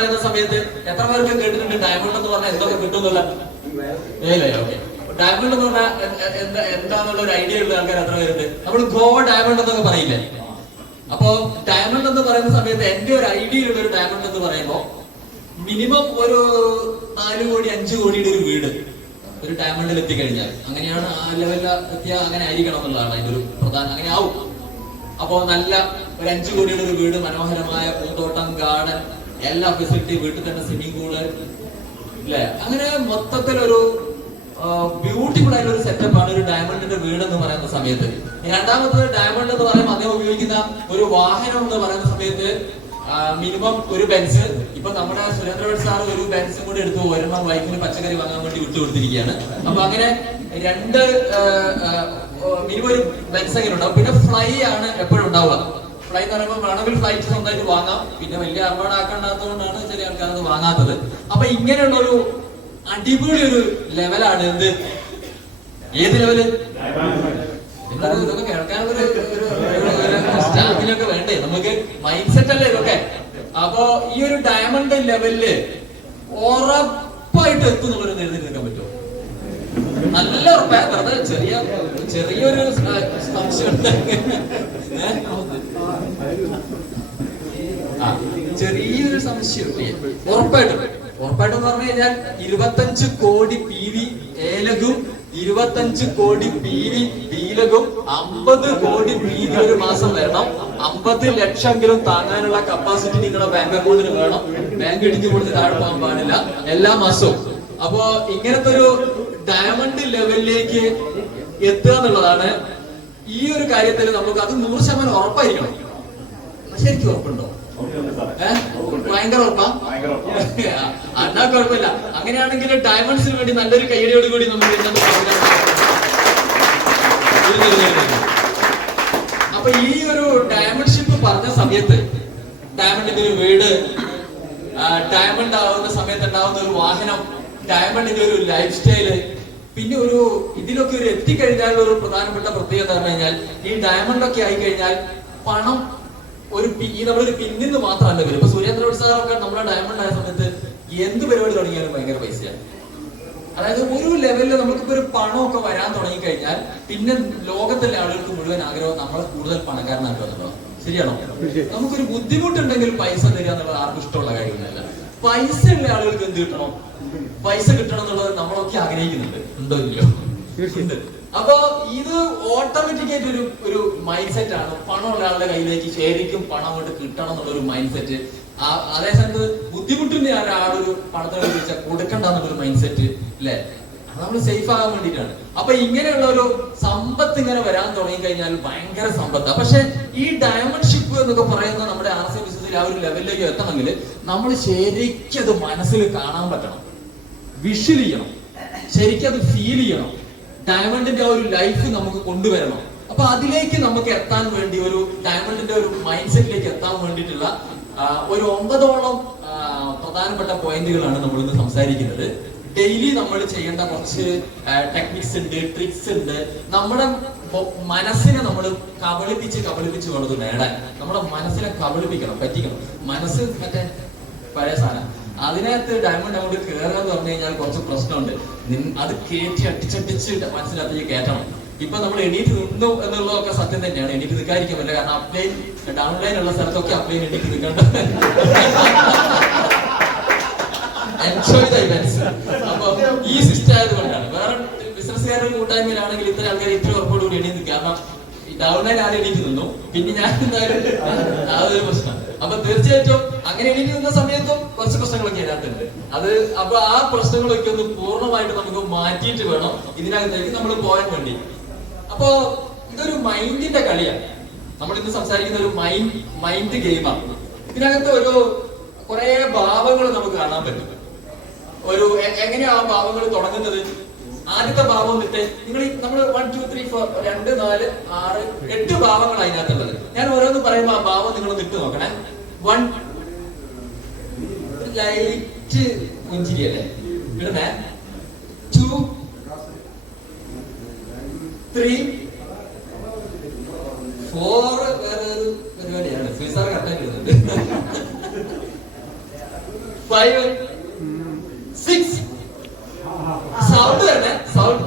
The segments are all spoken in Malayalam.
പറയുന്ന സമയത്ത് എത്ര പേർക്ക് കേട്ടിട്ടുണ്ട് ഡയമണ്ട് എന്ന് പറഞ്ഞാൽ എന്തൊക്കെ കിട്ടുന്നില്ല? ഓക്കെ. ഡയമണ്ട് എന്ന് പറഞ്ഞാൽ എന്താന്നുള്ള ഒരു ഐഡിയ ഉള്ള ആൾക്കാർ എത്ര പേരുണ്ട്? നമ്മൾ ഗോ ഡയമണ്ട് എന്നൊക്കെ പറയില്ലേ? അപ്പൊ ഡയമണ്ട് എന്ന് പറയുന്ന സമയത്ത് എന്റെ ഒരു ഐഡിയയിലുള്ള ഒരു ഡയമണ്ട് എന്ന് പറയുമ്പോ മിനിമം ഒരു 4 കോടി 5 കോടിയുടെ ഒരു വീട് ഒരു ഡയമണ്ടിൽ എത്തിക്കഴിഞ്ഞാൽ, അങ്ങനെയാണ് ആ ലെവലിൽ എത്തിയാൽ അങ്ങനെ ആയിരിക്കണം എന്നുള്ളതാണ് അതിന്റെ ഒരു പ്രധാന, അങ്ങനെ ആവും. അപ്പോ നല്ല ഒരു 5 കോടിയുടെ ഒരു വീട്, മനോഹരമായ പൂന്തോട്ടം, ഗാർഡൻ, എല്ലാ ഫെസിലിറ്റി, വീട്ടിൽ തന്നെ സ്വിമ്മിംഗ് പൂള്, അല്ലെ? അങ്ങനെ മൊത്തത്തിലൊരു ബ്യൂട്ടിഫുൾ ആയിട്ടുള്ള ഒരു സെറ്റപ്പ് ആണ് ഒരു ഡയമണ്ടിന്റെ വീട് എന്ന് പറയുന്ന സമയത്ത്. രണ്ടാമത്തത് ഡയമണ്ട് എന്ന് പറയുമ്പോൾ അദ്ദേഹം ഉപയോഗിക്കുന്ന ഒരു വാഹനം എന്ന് പറയുന്ന സമയത്ത് മിനിമം ഒരു ബെൻസ്. ഇപ്പൊ നമ്മുടെ സുരേന്ദ്രൻ സാർ ഒരു ബെൻസും കൂടി എടുത്തു ഒരെണ്ണം വൈഫിന് പച്ചക്കറി വാങ്ങാൻ വേണ്ടി വിട്ടുകൊടുത്തിരിക്കുകയാണ്. അപ്പൊ അങ്ങനെ മിനിമം ഒരു ബെൻസ് എങ്ങനെ ഉണ്ടാവും. പിന്നെ ഫ്ലൈ ആണ് എപ്പോഴും ഉണ്ടാവുക. ഫ്ലൈ എന്ന് പറയുമ്പോൾ വേണമെങ്കിൽ ഫ്ലൈറ്റ് സ്വന്തമായിട്ട് വാങ്ങാം. പിന്നെ വലിയ അപകടമാക്കേണ്ടാത്തതുകൊണ്ടാണ് ചില ആൾക്കാർ അത് വാങ്ങാത്തത്. അപ്പൊ ഇങ്ങനെയുള്ള ഒരു അടിപൊളി ഒരു ലെവലാണ് എന്ത്, ഏത് ലെവല്? ഇതൊക്കെ കേൾക്കാനൊരു സ്റ്റാഫിനൊക്കെ വേണ്ടേ? നമുക്ക് മൈൻഡ് സെറ്റ് അല്ലേ ഇതൊക്കെ? അപ്പൊ ഈ ഒരു ഡയമണ്ട് ലെവലില് ഉറപ്പായിട്ട് എത്തും എന്നുള്ളൊരു എഴുതി നിൽക്കാൻ പറ്റുമോ? നല്ല ഉറപ്പാ. വെറുതെ ചെറിയൊരു സംശയം, ചെറിയൊരു സംശയം. ഉറപ്പായിട്ടും പറഞ്ഞു കഴിഞ്ഞാൽ 25 കോടി PV ഏലകും 25 കോടി PV ഡീലകും 50 കോടി PV ഒരു മാസം വരണം. 50 ലക്ഷമെങ്കിലും താങ്ങാനുള്ള കപ്പാസിറ്റി നിങ്ങളുടെ ബാങ്ക് അക്കൗണ്ടിന് വേണം. ബാങ്ക് ഇടിഞ്ഞു കൊടുത്ത് താഴെ പോകാൻ പാടില്ല എല്ലാ മാസവും. അപ്പോ ഇങ്ങനത്തെ ഒരു ഡയമണ്ട് ലെവലിലേക്ക് എത്തുക എന്നുള്ളതാണ് ഈ ഒരു കാര്യത്തിൽ നമുക്ക് അത് 100% ഉറപ്പായിരിക്കണം. ശരിക്കും ഉറപ്പുണ്ടോ? ഭയങ്കര ഉറപ്പാ? അന്നാ കുഴപ്പമില്ല. അങ്ങനെയാണെങ്കിൽ ഡയമണ്ട്സിന് വേണ്ടി നല്ലൊരു കൈയടിയോട് കൂടി നമുക്ക് അപ്പൊ ഈ ഒരു ഡയമണ്ട് ഷിപ്പ് പറഞ്ഞ സമയത്ത് ഡയമണ്ടിന്റെ ഒരു വീട്, ഡയമണ്ട് ആവുന്ന സമയത്ത് ഉണ്ടാവുന്ന ഒരു വാഹനം, ഡയമണ്ടിന്റെ ഒരു ലൈഫ് സ്റ്റൈല്, പിന്നെ ഒരു ഇതിലൊക്കെ ഒരു എത്തിക്കഴിഞ്ഞാൽ ഒരു പ്രധാനപ്പെട്ട പ്രത്യേകത പറഞ്ഞു കഴിഞ്ഞാൽ ഈ ഡയമണ്ട് ഒക്കെ ആയി കഴിഞ്ഞാൽ പണം ഒരു നമ്മളൊരു പിന്നിന്ന് മാത്രമല്ല വരും. ഇപ്പൊ സുരേന്ദ്രൻ സാറൊക്കെ നമ്മുടെ ഡയമണ്ട് ആയ സമയത്ത് എന്ത് പരിപാടി തുടങ്ങിയാലും ഭയങ്കര പൈസയാണ്. അതായത് ഒരു ലെവലിൽ നമുക്കിപ്പോ ഒരു പണമൊക്കെ വരാൻ തുടങ്ങി കഴിഞ്ഞാൽ പിന്നെ ലോകത്തിലെ ആളുകൾക്ക് മുഴുവൻ ആഗ്രഹം നമ്മളെ കൂടുതൽ പണക്കാരനാക്കുക. ശരിയാണോ? നമുക്കൊരു ബുദ്ധിമുട്ടുണ്ടെങ്കിൽ പൈസ തരിക എന്നുള്ളത് ആർക്കും ഇഷ്ടമുള്ള കാര്യമൊന്നുമല്ല. പൈസ ഉള്ള ആളുകൾക്ക് എന്ത് കിട്ടണം? പൈസ കിട്ടണം എന്നുള്ളത് നമ്മളൊക്കെ ആഗ്രഹിക്കുന്നുണ്ട്. ഉണ്ടോ ഇല്ലയോ? ഉണ്ട്. അപ്പൊ ഇത് ഓട്ടോമാറ്റിക് ആയിട്ട് ഒരു മൈൻഡ് സെറ്റ് ആണ്. പണമുള്ള ആളുടെ കയ്യിലേക്ക് ശരിക്കും പണം കൊണ്ട് കിട്ടണം എന്നുള്ളൊരു മൈൻഡ് സെറ്റ്. അതേ സമയത്ത് ബുദ്ധിമുട്ടിന്റെ ഒരാളൊരു പണത്തോട് ചോദിച്ചാൽ കൊടുക്കണ്ട എന്നുള്ളൊരു മൈൻഡ് സെറ്റ്, അല്ലെ? അത് നമ്മൾ സേഫ് ആകാൻ വേണ്ടിയിട്ടാണ്. അപ്പൊ ഇങ്ങനെയുള്ള ഒരു സമ്പത്ത് ഇങ്ങനെ വരാൻ തുടങ്ങി കഴിഞ്ഞാൽ ഭയങ്കര സമ്പത്താണ്. പക്ഷെ ഈ ഡയമണ്ട് ഷിപ്പ് എന്നൊക്കെ പറയുന്ന നമ്മുടെ RC ബിസിനസ്സിൽ ആ ഒരു ലെവലിലേക്ക് എത്തണമെങ്കിൽ നമ്മൾ ശരിക്കും അത് മനസ്സിൽ കാണാൻ പറ്റണം, വിഷ്വൽ ചെയ്യണം, ശരിക്കും അത് ഫീൽ ചെയ്യണം. ഡയമണ്ടിന്റെ ആ ഒരു ലൈഫ് നമുക്ക് കൊണ്ടുവരണം. അപ്പൊ അതിലേക്ക് നമുക്ക് എത്താൻ വേണ്ടി ഒരു ഡയമണ്ടിന്റെ ഒരു മൈൻഡ് സെറ്റിലേക്ക് എത്താൻ വേണ്ടിയിട്ടുള്ള ഒരു 9ഓളം പ്രധാനപ്പെട്ട പോയിന്റുകളാണ് നമ്മൾ ഇന്ന് സംസാരിക്കുന്നത്. ഡെയിലി നമ്മൾ ചെയ്യേണ്ട കുറച്ച് ടെക്നിക്സ് ഉണ്ട്, ട്രിക്സ് ഉണ്ട്. നമ്മുടെ മനസ്സിനെ നമ്മൾ കബളിപ്പിച്ച് വേണം ഇത് നേടാൻ. നമ്മുടെ മനസ്സിനെ കബളിപ്പിക്കണം, പറ്റിക്കണം. മനസ്സ് മറ്റേ പഴയ സാധനം, അതിനകത്ത് ഡയമണ്ട് അങ്ങോട്ട് കയറുക എന്ന് പറഞ്ഞു കഴിഞ്ഞാൽ കുറച്ച് പ്രശ്നമുണ്ട്. അത് കയറ്റി അടിച്ചടിച്ച് മനസ്സിനകത്തേക്ക് കയറ്റണം. ഇപ്പൊ നമ്മൾ എണീറ്റ് നിന്നു എന്നുള്ളതൊക്കെ സത്യം തന്നെയാണ്. എണീറ്റ് നിൽക്കാതിരിക്കാൻ പറ്റില്ല. കാരണം അപ്ലൈൻ ഡൗൺലൈൻ ഉള്ള സ്ഥലത്തൊക്കെ അപ്ലൈൻ എണീറ്റ് നിൽക്കേണ്ട. Enjoy the events. അപ്പൊ ഈ സിസ്റ്റം ആയതുകൊണ്ടാണ്. വേറെ ബിസിനസ്സുകാരുടെ കൂട്ടായ്മയിലാണെങ്കിൽ ഇത്ര ആൾക്കാർ ഇത്ര ഉറപ്പോടുകൂടി എണീറ്റ് നിൽക്കുക. കാരണം ഡൗൺലൈൻ ആദ്യം എണീറ്റ് നിന്നു, പിന്നെ ഞാൻ എന്തായാലും അതൊരു പ്രശ്നം. അപ്പൊ തീർച്ചയായിട്ടും അങ്ങനെ എണീറ്റ് നിന്ന സമയത്തും കുറച്ച് പ്രശ്നങ്ങളൊക്കെ അതിനകത്തുണ്ട്. അപ്പൊ ആ പ്രശ്നങ്ങളൊക്കെ ഒന്ന് പൂർണ്ണമായിട്ട് നമുക്ക് മാറ്റിയിട്ട് വേണം ഇതിനകത്തേക്ക് നമ്മൾ പോകാൻ വേണ്ടി. അപ്പോ ഇതൊരു മൈൻഡിന്റെ കളിയാണ്. നമ്മൾ ഇന്ന് സംസാരിക്കുന്ന ഒരു മൈൻഡ് ഗെയിമാണ്. ഇതിനകത്ത് ഒരു കുറെ ഭാവങ്ങൾ നമുക്ക് കാണാൻ പറ്റും. എങ്ങനെയാ ആ ഭാവങ്ങൾ തുടങ്ങുന്നത്? ആദ്യത്തെ ഭാവം വന്നിട്ട് നമ്മൾ 1 2 3 4 2 4 6 8 ഭാവങ്ങൾ അതിനകത്തുള്ളത്. ഞാൻ ഓരോന്ന് പറയുമ്പോ ആ ഭാവം നിങ്ങൾ ഇട്ട് നോക്കണേ. 1 ലൈറ്റ് പുഞ്ചിരി അല്ലേ ഇടുന്നേ. 2 3 4 വേറെ ഒരു പരിപാടിയാണ്. ഫീസാർ കറക്റ്റായിട്ട് ഇടുന്നുണ്ട്. 5 6 സൗണ്ട് വരണേ. സൗണ്ട്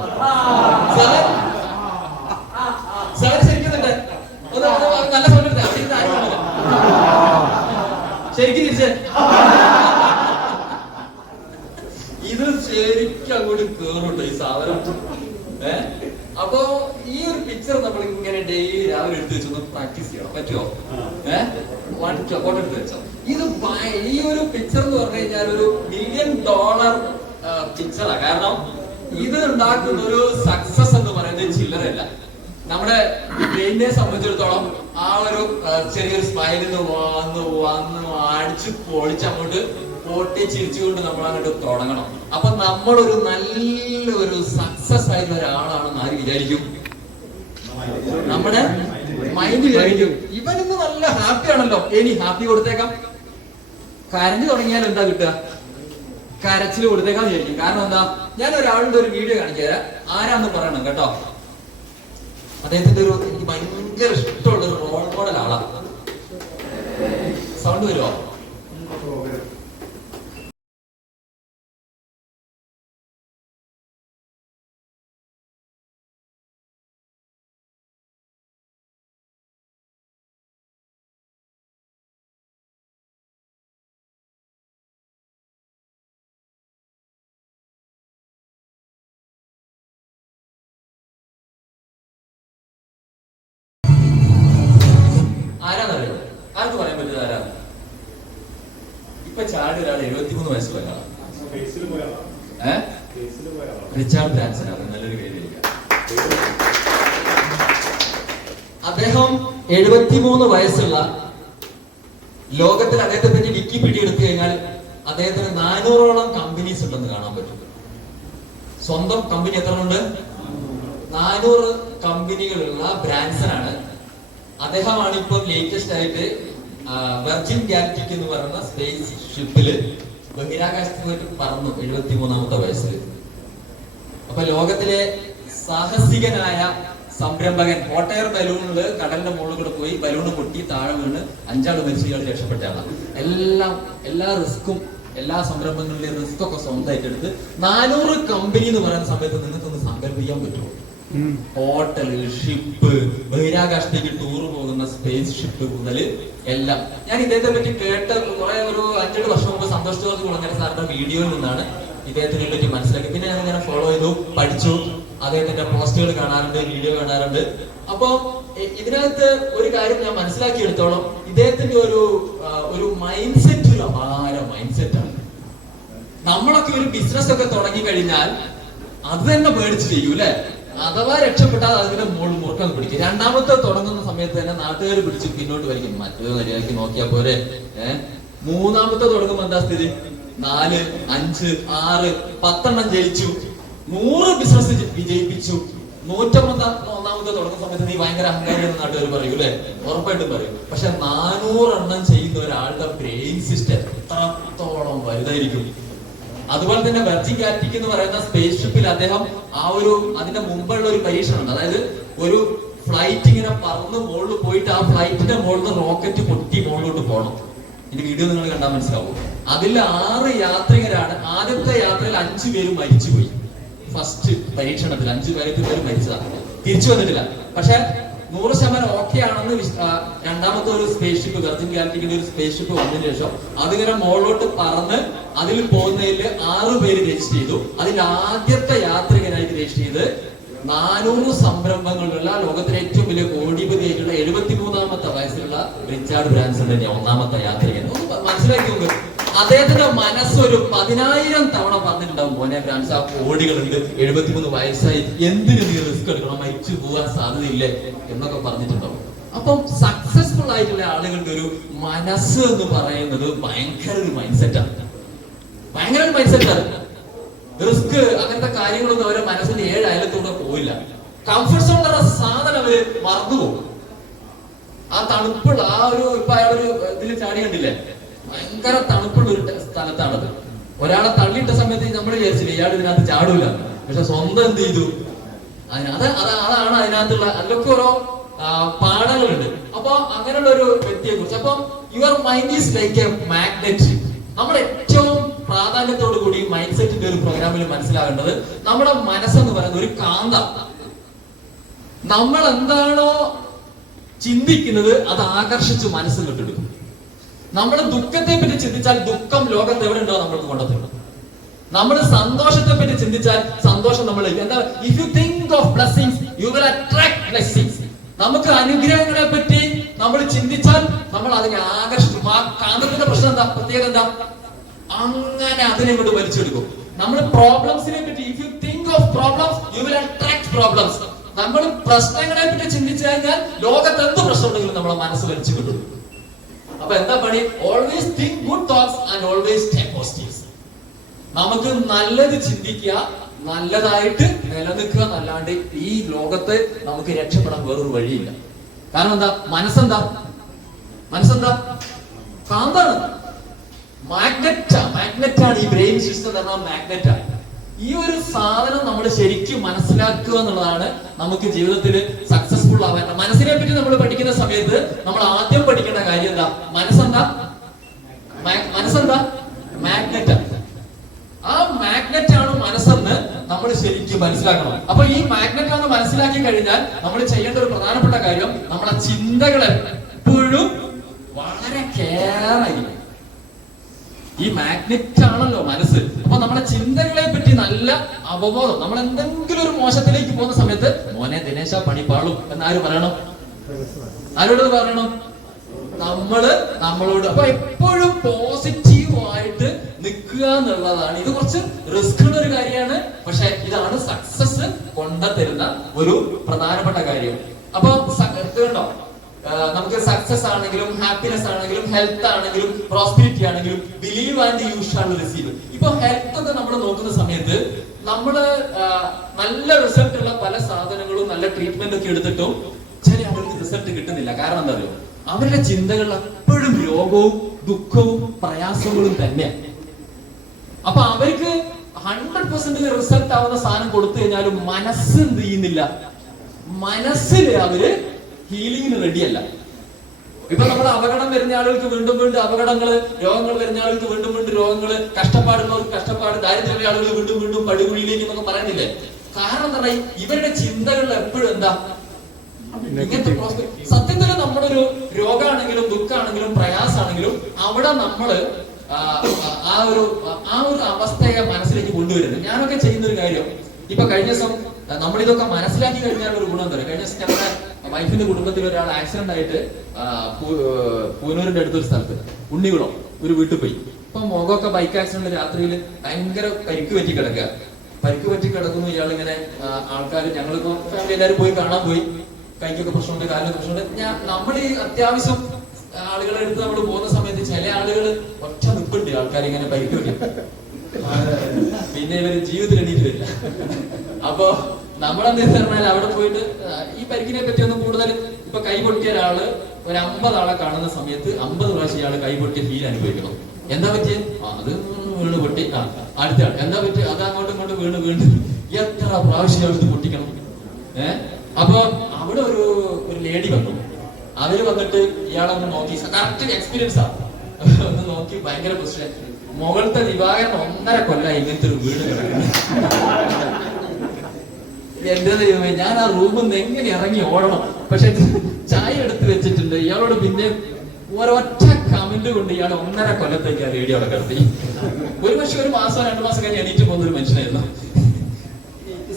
7 ശരിക്കുന്നുണ്ട്. നല്ല സൗണ്ട് എടുത്തേ. ശരിക്കും തിരിച്ച് ഇത് ശരിക്കും അങ്ങോട്ട് കേറുണ്ടോ ഈ സാധനം. അപ്പൊ ഈ ഒരു പിക്ചർ നമ്മൾ ഇങ്ങനെ ഡെയിലി രാവിലെ എടുത്ത് വെച്ചൊന്ന് പ്രാക്ടീസ് ചെയ്യണം. പറ്റുമോ? ഫോട്ടോ എടുത്ത് വെച്ചോ. ഇത് ഈ ഒരു പിക്ചർ എന്ന് പറഞ്ഞു കഴിഞ്ഞാൽ ഒരു $1 million പിക്ചറാ. കാരണം ഇത് ഉണ്ടാക്കുന്ന ഒരു സക്സസ് എന്ന് പറയുന്നത് ചില്ലറല്ല. നമ്മുടെ ബ്രെയിനെ സംബന്ധിച്ചിടത്തോളം ആ ഒരു ചെറിയൊരു സ്മൈലിൽ വന്ന് അടിച്ച് പൊളിച്ച് അങ്ങോട്ട് പൊട്ടി ചിരിച്ചുകൊണ്ട് നമ്മൾ അങ്ങോട്ട് തുടങ്ങണം. അപ്പൊ നമ്മളൊരു നല്ലൊരു സക്സസ് ആയിട്ടുള്ള ഒരാളാണെന്ന് ആര് വിചാരിക്കും? നമ്മുടെ മൈൻഡ് വിചാരിക്കും ഇവനിന്ന് നല്ല ഹാപ്പി ആണല്ലോ, ഇനി ഹാപ്പി കൊടുത്തേക്കാം. കരഞ്ഞു തുടങ്ങിയാൽ എന്താ കിട്ടുക? കരച്ചിൽ കൊടുത്തേക്കാൻ വിചാരിക്കും. കാരണം എന്താ? ഞാൻ ഒരാളുടെ ഒരു വീഡിയോ കാണിച്ചു തരാം. ആരാന്ന് പറയണം കേട്ടോ. അദ്ദേഹത്തിന്റെ ഒരു എനിക്ക് ഭയങ്കര ഇഷ്ടമുള്ള ഒരു റോൾ മോഡൽ ആളാ. സൗണ്ട് വരുമോ? ആരാന്നറിയോ? ആർക്ക് പറയാൻ പറ്റില്ല ആരാ? ഇപ്പൊ ചാടി ഒരാൾ 73 വയസ്സുള്ള ആളാണ്. Richard Branson. നല്ലൊരു പേര്. അദ്ദേഹം 73 വയസ്സുള്ള ലോകത്തിൽ അദ്ദേഹത്തെ പറ്റി വിക്കിപീഡിയ എടുത്തു കഴിഞ്ഞാൽ അദ്ദേഹത്തിന് 400ഓളം കമ്പനീസ് ഉണ്ടെന്ന് കാണാൻ പറ്റും. സ്വന്തം കമ്പനി എത്ര ഉണ്ട്? 400 കമ്പനികളുള്ള ബ്രാൻസൺ ആണ്. അദ്ദേഹമാണ് ഇപ്പൊ ലേറ്റസ്റ്റ് ആയിട്ട് വെർജിൻ ഗാലക്റ്റിക് എന്ന് പറയുന്ന സ്പേസ് ഷിപ്പില് ബഹിരാകാശത്ത് പോയിട്ട് പറന്നു 73ാമത്തെ വയസ്സിൽ. അപ്പൊ ലോകത്തിലെ സാഹസികനായ സംരംഭകൻ. ഹോട്ട് എയർ ബലൂണില് കടലിന്റെ മുകളിൽ കൂടെ പോയി ബലൂണ് പൊട്ടി താഴെ വീണ് 5 ആള് മരിച്ചു. ഇയാൾ രക്ഷപ്പെട്ട ആളാണ്. എല്ലാ റിസ്കും എല്ലാ സംരംഭങ്ങളിലെയും റിസ്ക് ഒക്കെ സ്വന്തമായിട്ട് എടുത്ത് 400 കമ്പനി എന്ന് പറയുന്ന സമയത്ത് നിങ്ങൾക്കൊന്ന് സങ്കല്പിക്കാൻ പറ്റുമോ? ഹോട്ടല്, ഷിപ്പ്, ബഹിരാകാശത്തേക്ക് ടൂർ പോകുന്ന സ്പേസ് ഷിപ്പ് മുതൽ എല്ലാം. ഞാൻ ഇദ്ദേഹത്തെ പറ്റി കേട്ട കുറെ ഒരു 5-7 വർഷം മുമ്പ് സന്തോഷ് ജോർജ് കുളങ്ങര സാറിന്റെ വീഡിയോയിൽ നിന്നാണ് ഇദ്ദേഹത്തിനെ പറ്റി മനസ്സിലാക്കി. പിന്നെ ഞാൻ ഇങ്ങനെ ഫോളോ ചെയ്തു, പഠിച്ചു. അദ്ദേഹത്തിന്റെ പോസ്റ്റുകൾ കാണാറുണ്ട്, വീഡിയോ കാണാറുണ്ട്. അപ്പൊ ഇതിനകത്ത് ഒരു കാര്യം ഞാൻ മനസ്സിലാക്കിയെടുത്തോളം ഇദ്ദേഹത്തിന്റെ ഒരു മൈൻഡ് സെറ്റ് ഒരു അപാര മൈൻഡ് സെറ്റ് ആണ്. നമ്മളൊക്കെ ഒരു ബിസിനസ് ഒക്കെ തുടങ്ങി കഴിഞ്ഞാൽ അത് തന്നെ പേടിച്ച് ചെയ്യൂ അല്ലെ? അഥവാ രക്ഷപ്പെട്ടാൽ അതിന്റെ മുകളിൽ മുറുക്കം പിടിക്കും. രണ്ടാമത്തെ തുടങ്ങുന്ന സമയത്ത് തന്നെ നാട്ടുകാർ പിടിച്ച് പിന്നോട്ട് വലിക്കും. മറ്റൊരു മര്യാദയ്ക്ക് നോക്കിയാൽ പോരെ. മൂന്നാമത്തെ തുടങ്ങുമ്പോ എന്താ സ്ഥിതി? 4, 5, 6, 10 ജയിച്ചു, 100 ബിസിനസ് വിജയിപ്പിച്ചു. 101ാമത്തെ തുടങ്ങുന്ന സമയത്ത് നീ ഭയങ്കര അഹങ്കാരി എന്ന് നാട്ടുകാർ പറയൂ അല്ലെ? ഉറപ്പായിട്ടും പറയും. പക്ഷെ 400 ചെയ്യുന്ന ഒരാളുടെ ബ്രെയിൻ സിസ്റ്റം എത്രത്തോളം വലുതായിരിക്കും. അതുപോലെ തന്നെ വെർജിൻ ഗാലക്റ്റിക് എന്ന് പറയുന്ന സ്പേസ് ഷിപ്പിൽ അദ്ദേഹം അതിന്റെ മുമ്പുള്ള ഒരു പരീക്ഷണമുണ്ട്. അതായത് ഒരു ഫ്ലൈറ്റ് ഇങ്ങനെ പറന്ന് മുകളിൽ പോയിട്ട് ആ ഫ്ലൈറ്റിന്റെ മുകളിൽ നിന്ന് റോക്കറ്റ് പൊട്ടി മുകളിലോട്ട് പോകണം. ഇതിന്റെ വീഡിയോ നിങ്ങൾ കണ്ടാൽ മനസ്സിലാവും. അതിൽ 6 യാത്രികരാണ്. ആദ്യത്തെ യാത്രയിൽ 5 പേര് മരിച്ചുപോയി. ഫസ്റ്റ് പരീക്ഷണത്തിൽ 5 പേര് മരിച്ചതാണ്. തിരിച്ചു വന്നിട്ടില്ല. പക്ഷെ 100% ഓക്കെ ആണെന്ന് രണ്ടാമത്തെ ഒരു സ്പേസ് ഷിപ്പ്, വെർജിൻ ഗാലക്റ്റിക്കിന്റെ ഒരു സ്പേസ് ഷിപ്പ് വന്നതിന് ശേഷം അതിങ്ങനെ മുകളിലോട്ട് പറന്ന് അതിൽ പോകുന്നതിൽ 6 പേര് രജിസ്റ്റർ ചെയ്തു. അതിൽ ആദ്യത്തെ യാത്രികനായിട്ട് രജിസ്റ്റർ ചെയ്ത് 400 സംരംഭങ്ങളുള്ള ലോകത്തിലെ ഏറ്റവും വലിയ കോടിപതിയായിട്ടുള്ള 73ാമത്തെ വയസ്സിലുള്ള റിച്ചാർഡ് ബ്രാൻസൺ തന്നെയാണ് ഒന്നാമത്തെ യാത്രികൻ. ഒന്ന് മനസ്സിലാക്കി നോക്ക്. അദ്ദേഹത്തിന്റെ മനസ്സൊരു 10,000 തവണ പറഞ്ഞിട്ടുണ്ടാവും, മോനെ ബ്രാൻസ്, ആ കോടികളുണ്ട്, 73 വയസ്സായി, എന്തിനു നീ റിസ്ക് എടുക്കണം, മരിച്ചു പോകാൻ സാധ്യതയില്ലേ എന്നൊക്കെ പറഞ്ഞിട്ടുണ്ടാവും. അപ്പം സക്സസ്ഫുൾ ആയിട്ടുള്ള ആളുകളുടെ ഒരു മനസ്സ് എന്ന് പറയുന്നത് ഭയങ്കര ഒരു മൈൻഡ് സെറ്റാണ്. ഭയങ്കര ഒരു മൈൻഡ് സെറ്റാണ്. റിസ്ക് അങ്ങനത്തെ കാര്യങ്ങളൊന്നും അവരുടെ മനസ്സിന്റെ 7 അയലത്തൂടെ പോയില്ല. കംഫർട്ട് സോൺ എന്ന സാധനം അവര് മറന്നുപോകും. ആ തണുപ്പുള്ള ആ ഒരു ഇപ്പൊ അയാളൊരു ഇതിൽ ചാടി കണ്ടില്ലേ, ഭയങ്കര തണുപ്പുള്ള ഒരു സ്ഥലത്താണത്. ഒരാളെ തള്ളിയിട്ട സമയത്ത് നമ്മൾ വിചാരിച്ചില്ല ഇയാൾ ഇതിനകത്ത് ചാടൂല. പക്ഷെ സ്വന്തം എന്ത് ചെയ്തു, അതാണ് അതിനകത്തുള്ള അതിലൊക്കെ ഓരോ പാഠങ്ങളുണ്ട്. അപ്പൊ അങ്ങനെയുള്ള ഒരു വ്യക്തിയെ കുറിച്ച്. അപ്പൊ your mind is like A magnet. നമ്മൾ ഏറ്റവും പ്രാധാന്യത്തോടു കൂടി മൈൻഡ് സെറ്റിന്റെ ഒരു പ്രോഗ്രാമിൽ മനസ്സിലാകേണ്ടത്, നമ്മുടെ മനസ്സെന്ന് പറയുന്നത് ഒരു കാന്ത. നമ്മൾ എന്താണോ ചിന്തിക്കുന്നത് അത് ആകർഷിച്ച് മനസ്സിൽ ഇട്ടെടുക്കും. നമ്മൾ ദുഃഖത്തെ പറ്റി ചിന്തിച്ചാൽ ദുഃഖം ലോകത്ത് എവിടെ ഉണ്ടോ നമ്മൾക്ക് കൊണ്ടെത്തും. നമ്മൾ സന്തോഷത്തെ പറ്റി ചിന്തിച്ചാൽ സന്തോഷം നമ്മൾ എന്താ, if you think of blessings you will attract blessings. നമുക്ക് അനുഗ്രഹങ്ങളെ പറ്റി നമ്മൾ ചിന്തിച്ചാൽ നമ്മൾ അതിനെ ആകർഷിക്കും. ആ കാന്തത്തിന്റെ പ്രശ്നം എന്താ, പ്രത്യേകത എന്താ, അങ്ങനെ അതിനെ കൊണ്ട് വലിച്ചെടുക്കും. നമ്മൾ പ്രോബ്ലംസിനെ പറ്റി, if you think of problems you will attract problems. നമ്മൾ പ്രശ്നങ്ങളെ പറ്റി ചിന്തിച്ചു കഴിഞ്ഞാൽ ലോകത്ത് എന്ത് പ്രശ്നം ഉണ്ടെങ്കിലും നമ്മളെ മനസ്സ് വലിച്ചു കിട്ടും. അപ്പൊ എന്താ പണി, always think good thoughts and always take positives. നമുക്ക് നല്ലത് ചിന്തിക്കുക, നല്ലതായിട്ട് നിലനിൽക്കുക എന്നല്ലാണ്ട് ഈ ലോകത്ത് നമുക്ക് രക്ഷപ്പെടാൻ വേറൊരു വഴിയില്ല. കാരണം എന്താ, മനസ്സെന്താ കാന്താണ്, മാഗ്നറ്റാണ്. ഈ ബ്രെയിൻ സിസ്റ്റം എന്ന് പറഞ്ഞാൽ മാഗ്നറ്റാണ്. ഈ ഒരു സാധനം നമ്മൾ ശരിക്കും മനസ്സിലാക്കുക എന്നുള്ളതാണ് നമുക്ക് ജീവിതത്തിൽ സക്സസ്ഫുൾ ആവാൻ. മനസ്സിനെ പറ്റി നമ്മൾ പഠിക്കുന്ന സമയത്ത് നമ്മൾ ആദ്യം പഠിക്കേണ്ട കാര്യം എന്താ, മനസ്സെന്താ മാഗ്നറ്റാണ്. ആ മാഗ്നറ്റ് ആണ് മനസ്സെന്ന് നമ്മൾ ശരിക്കും മനസ്സിലാക്കണം. അപ്പൊ ഈ മാഗ്നറ്റ് ആണെന്ന് മനസ്സിലാക്കി കഴിഞ്ഞാൽ നമ്മൾ ചെയ്യേണ്ട ഒരു പ്രധാനപ്പെട്ട കാര്യം, നമ്മളെ ചിന്തകൾ എപ്പോഴും വളരെ കെയർ ആയിരിക്കും. ഈ മാഗ്നറ്റ് ആണല്ലോ മനസ്സ്. അപ്പൊ നമ്മുടെ ചിന്തകളെ പറ്റി നല്ല അവബോധം. നമ്മൾ എന്തെങ്കിലും ഒരു മോശത്തിലേക്ക് പോകുന്ന സമയത്ത് മോനെ ദിനേശ പണി പാളും എന്നാര് പറയണം, ആരോട് പറയണം, നമ്മളോട്. അപ്പൊ എപ്പോഴും പോസിറ്റീവ് ആയിട്ട് നിൽക്കുക എന്നുള്ളതാണ്. ഇത് കുറച്ച് റിസ്ക് ഉള്ള ഒരു കാര്യമാണ്, പക്ഷെ ഇതാണ് സക്സസ് കൊണ്ടുതരുന്ന ഒരു പ്രധാനപ്പെട്ട കാര്യം. അപ്പൊ കണ്ടോ, നമുക്ക് സക്സസ് ആണെങ്കിലും ഹാപ്പിനെസ് ആണെങ്കിലും ഹെൽത്ത് ആണെങ്കിലും പ്രോസ്പെരിറ്റി ആണെങ്കിലും believe and you shall receive. ഇപ്പൊ ഹെൽത്ത് ഒക്കെ നമ്മൾ നോക്കുന്ന സമയത്ത് നമ്മള് നല്ല റിസൾട്ട് ഉള്ള പല സാധനങ്ങളും നല്ല ട്രീറ്റ്മെന്റ് ഒക്കെ എടുത്തിട്ടും ചില ആളുകൾക്ക് റിസൾട്ട് കിട്ടുന്നില്ല. കാരണം എന്താ പറയുക, അവരുടെ ചിന്തകൾ എപ്പോഴും രോഗവും ദുഃഖവും പ്രയാസങ്ങളും തന്നെയാണ്. അപ്പൊ അവർക്ക് 100% റിസൾട്ട് ആവുന്ന സാധനം കൊടുത്തു കഴിഞ്ഞാലും മനസ്സ് എന്ത് ചെയ്യുന്നില്ല, മനസ്സിൽ അവര് ഹീലിംഗിന് റെഡിയല്ല. ഇപ്പൊ നമ്മൾ അപകടം വരുന്ന ആളുകൾക്ക് വീണ്ടും വീണ്ടും അപകടങ്ങള്, രോഗങ്ങൾ വരുന്ന ആളുകൾക്ക് വീണ്ടും വീണ്ടും രോഗങ്ങള്, കഷ്ടപ്പാടുള്ളവർക്ക് കഷ്ടപ്പാട്, ദാരിദ്ര്യമുള്ള ആളുകൾ വീണ്ടും വീണ്ടും പടുകുഴിയിലേക്ക് എന്നൊക്കെ പറയുന്നില്ലേ. കാരണം എന്താ പറയുക, ഇവരുടെ ചിന്തകളിൽ എപ്പോഴും എന്താ, ഇങ്ങനത്തെ സത്യത്തിൽ നമ്മുടെ ഒരു രോഗമാണെങ്കിലും ദുഃഖമാണെങ്കിലും പ്രയാസമാണെങ്കിലും അവിടെ നമ്മള് ആ ഒരു അവസ്ഥയെ മനസ്സിലേക്ക് കൊണ്ടുവരുന്നത്. ഞാനൊക്കെ ചെയ്യുന്ന ഒരു കാര്യം, ഇപ്പൊ കഴിഞ്ഞ ദിവസം നമ്മളിതൊക്കെ മനസ്സിലാക്കി കഴിഞ്ഞാൽ ഒരു ഗുണം എന്താ പറയുക, കഴിഞ്ഞ ദിവസം ഞങ്ങളുടെ വൈഫിന്റെ കുടുംബത്തിൽ ഒരാൾ ആക്സിഡന്റ് ആയിട്ട് പൂനൂരിന്റെ അടുത്തൊരു സ്ഥലത്ത് ഉണ്ണികുളം ഒരു വീട്ടിൽ പോയി. ഇപ്പൊ മുഖമൊക്കെ ബൈക്ക് ആക്സിഡന്റ് രാത്രിയിൽ ഭയങ്കര പരിക്ക് പറ്റി കിടക്കുക. പരിക്ക് പറ്റി കിടക്കുന്നു ഇയാളിങ്ങനെ, ആൾക്കാർ ഞങ്ങളിപ്പോ ഫാമിലി എല്ലാവരും പോയി കാണാൻ പോയി. കൈക്കൊക്കെ പ്രശ്നമുണ്ട്, കാലിനൊക്കെ പ്രശ്നമുണ്ട്. നമ്മൾ ഈ അത്യാവശ്യം ആളുകളെ എടുത്ത് നമ്മൾ പോകുന്ന സമയത്ത് ചില ആളുകൾ ഒറ്റ നിപ്പുണ്ട്, ആൾക്കാർ ഇങ്ങനെ പരിക്ക് വയ്ക്കും, പിന്നെ ഇവര് ജീവിതത്തിൽ എണീറ്റ് വരില്ല. അപ്പൊ നമ്മളെന്തെന്ന് പറഞ്ഞാൽ അവിടെ പോയിട്ട് ഈ പരിക്കിനെ പറ്റി ഒന്നും കൂടുതൽ, ഇപ്പൊ കൈ പൊട്ടിയ ഒരാള് ഒരു 50 ആളെ കാണുന്ന സമയത്ത് 50 പ്രാവശ്യം ഇയാള് കൈ പൊട്ടിയ ഫീൽ അനുഭവിക്കണം. എന്താ പറ്റിയ, അത് വീണ് പൊട്ടി, അടുത്ത ആൾ എന്താ പറ്റിയ, അത് അങ്ങോട്ടും ഇങ്ങോട്ടും വീണ് എത്ര പ്രാവശ്യം ഇയാൾ പൊട്ടിക്കണം. അപ്പൊ അവിടെ ഒരു ലേഡി വന്നു. അവര് വന്നിട്ട് ഇയാളൊന്ന് നോക്കി, കറക്റ്റ് എക്സ്പീരിയൻസ് ആണ്, ഒന്ന് നോക്കി ഭയങ്കര പ്രശ്നം. മുകളിലത്തെ ദിവാകരൻ 1.5 കൊല്ലം ഇങ്ങനത്തെ ഒരു വീട് കിടക്കുന്നത്. എന്റെ ദൈവമേ, ഞാൻ ആ റൂമിൽ നിന്ന് എങ്ങനെ ഇറങ്ങി ഓടണം. പക്ഷെ ചായ എടുത്ത് വെച്ചിട്ടുണ്ട്. ഇയാളോട് പിന്നെ ഒരൊറ്റ കമന്റ് കൊണ്ട് ഇയാൾ 1.5 കൊല്ലത്തേക്ക് ആ റേഡിയോ അവിടെ കിടത്തി. ഒരു പക്ഷെ 1 മാസം 2 മാസം കഴിഞ്ഞ് എണീറ്റ് പോകുന്ന ഒരു മനുഷ്യനായിരുന്നു.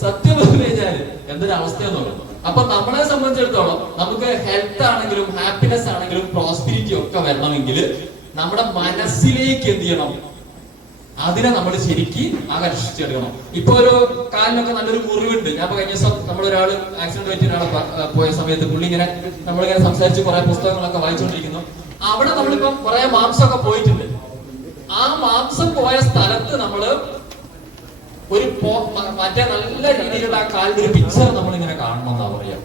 സത്യം പറഞ്ഞു കഴിഞ്ഞാല് എന്തൊരു അവസ്ഥയെന്ന് പറയുന്നത്. അപ്പൊ നമ്മളെ സംബന്ധിച്ചിടത്തോളം നമുക്ക് ഹെൽത്ത് ആണെങ്കിലും ഹാപ്പിനെസ് ആണെങ്കിലും പ്രോസ്പെരിറ്റി ഒക്കെ വരണമെങ്കിൽ നമ്മുടെ മനസ്സിലേക്ക് എന്ത് ചെയ്യണം, അതിനെ നമ്മൾ ശരിക്കും ആകർഷിച്ചെടുക്കണം. ഇപ്പൊ ഒരു കാലിനൊക്കെ നല്ലൊരു മുറിവുണ്ട്. ഞാൻ കഴിഞ്ഞ ദിവസം നമ്മളൊരാള് ആക്സിഡന്റ് പറ്റിയ ഒരാളെ പോയ സമയത്ത് പുള്ളി ഇങ്ങനെ നമ്മളിങ്ങനെ സംസാരിച്ച് കുറെ പുസ്തകങ്ങളൊക്കെ വായിച്ചുകൊണ്ടിരിക്കുന്നു. അവിടെ നമ്മളിപ്പം കുറെ മാംസമൊക്കെ പോയിട്ടുണ്ട്. ആ മാംസം പോയ സ്ഥലത്ത് നമ്മള് ഒരു മറ്റേ നല്ല രീതിയിലുള്ള ആ കാലിന്റെ ഒരു പിക്ചർ നമ്മൾ ഇങ്ങനെ കാണണം എന്നാ പറയാ.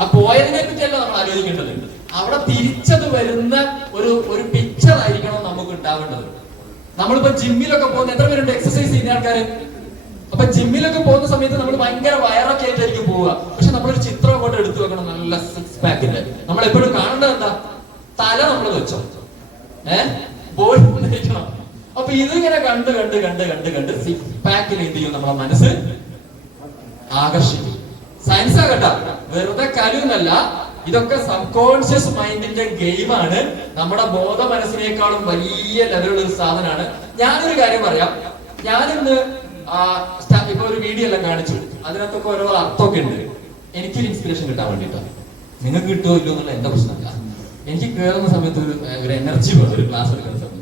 ആ പോയതിനെ പറ്റിയല്ല നമ്മൾ ആലോചിക്കേണ്ടത്, അവിടെ തിരിച്ചത് വരുന്ന ഒരു പിക്ചർ ആയിരിക്കണം നമുക്ക് ഉണ്ടാവേണ്ടത്. നമ്മളിപ്പോ ജിമ്മിലൊക്കെ പോകുന്ന എത്ര പേരുണ്ട് എക്സസൈസ് ചെയ്യുന്ന ആൾക്കാര്? അപ്പൊ ജിമ്മിലൊക്കെ പോകുന്ന സമയത്ത് നമ്മൾ ഭയങ്കര വയറൊക്കെ ആയിട്ടായിരിക്കും പോവുക. പക്ഷെ നമ്മളൊരു ചിത്രം അങ്ങോട്ട് എടുത്തു വെക്കണം, നല്ല 6 പാക്കിന്റെ. നമ്മൾ എപ്പോഴും കാണേണ്ടത് എന്താ, തല നമ്മൾ വെച്ചോ, ബോഡി ധരിക്കണം. അപ്പൊ ഇതിങ്ങനെ കണ്ട് കണ്ട് കണ്ട് കണ്ട് കണ്ട് സിക്സ് പാക്കിൽ എന്ത് ചെയ്യും, നമ്മളെ മനസ്സ് ആകർഷിക്കും. സയൻസ് ആകട്ടെ, വെറുതെ കലൂന്നല്ല, ഇതൊക്കെ സബ് കോൺഷ്യസ് മൈൻഡിന്റെ ഗെയിമാണ്. നമ്മുടെ ബോധ മനസ്സിനേക്കാളും വലിയ ലെവലുള്ള ഒരു സാധനമാണ്. ഞാനൊരു കാര്യം പറയാം, ഞാനിന്ന് ഇപ്പൊ ഒരു വീഡിയോ എല്ലാം കാണിച്ചു, അതിനകത്തൊക്കെ ഓരോ അർത്ഥമൊക്കെ ഉണ്ട്. എനിക്കൊരു ഇൻസ്പിറേഷൻ കിട്ടാൻ വേണ്ടിയിട്ടാണ്. നിങ്ങൾക്ക് കിട്ടുമോ ഇല്ലോ എന്നുള്ള എന്റെ പ്രശ്നമല്ല. എനിക്ക് കയറുന്ന സമയത്ത് ഒരു എനർജി വേണം, ഒരു ക്ലാസ് എടുക്കുന്ന സമയത്ത്.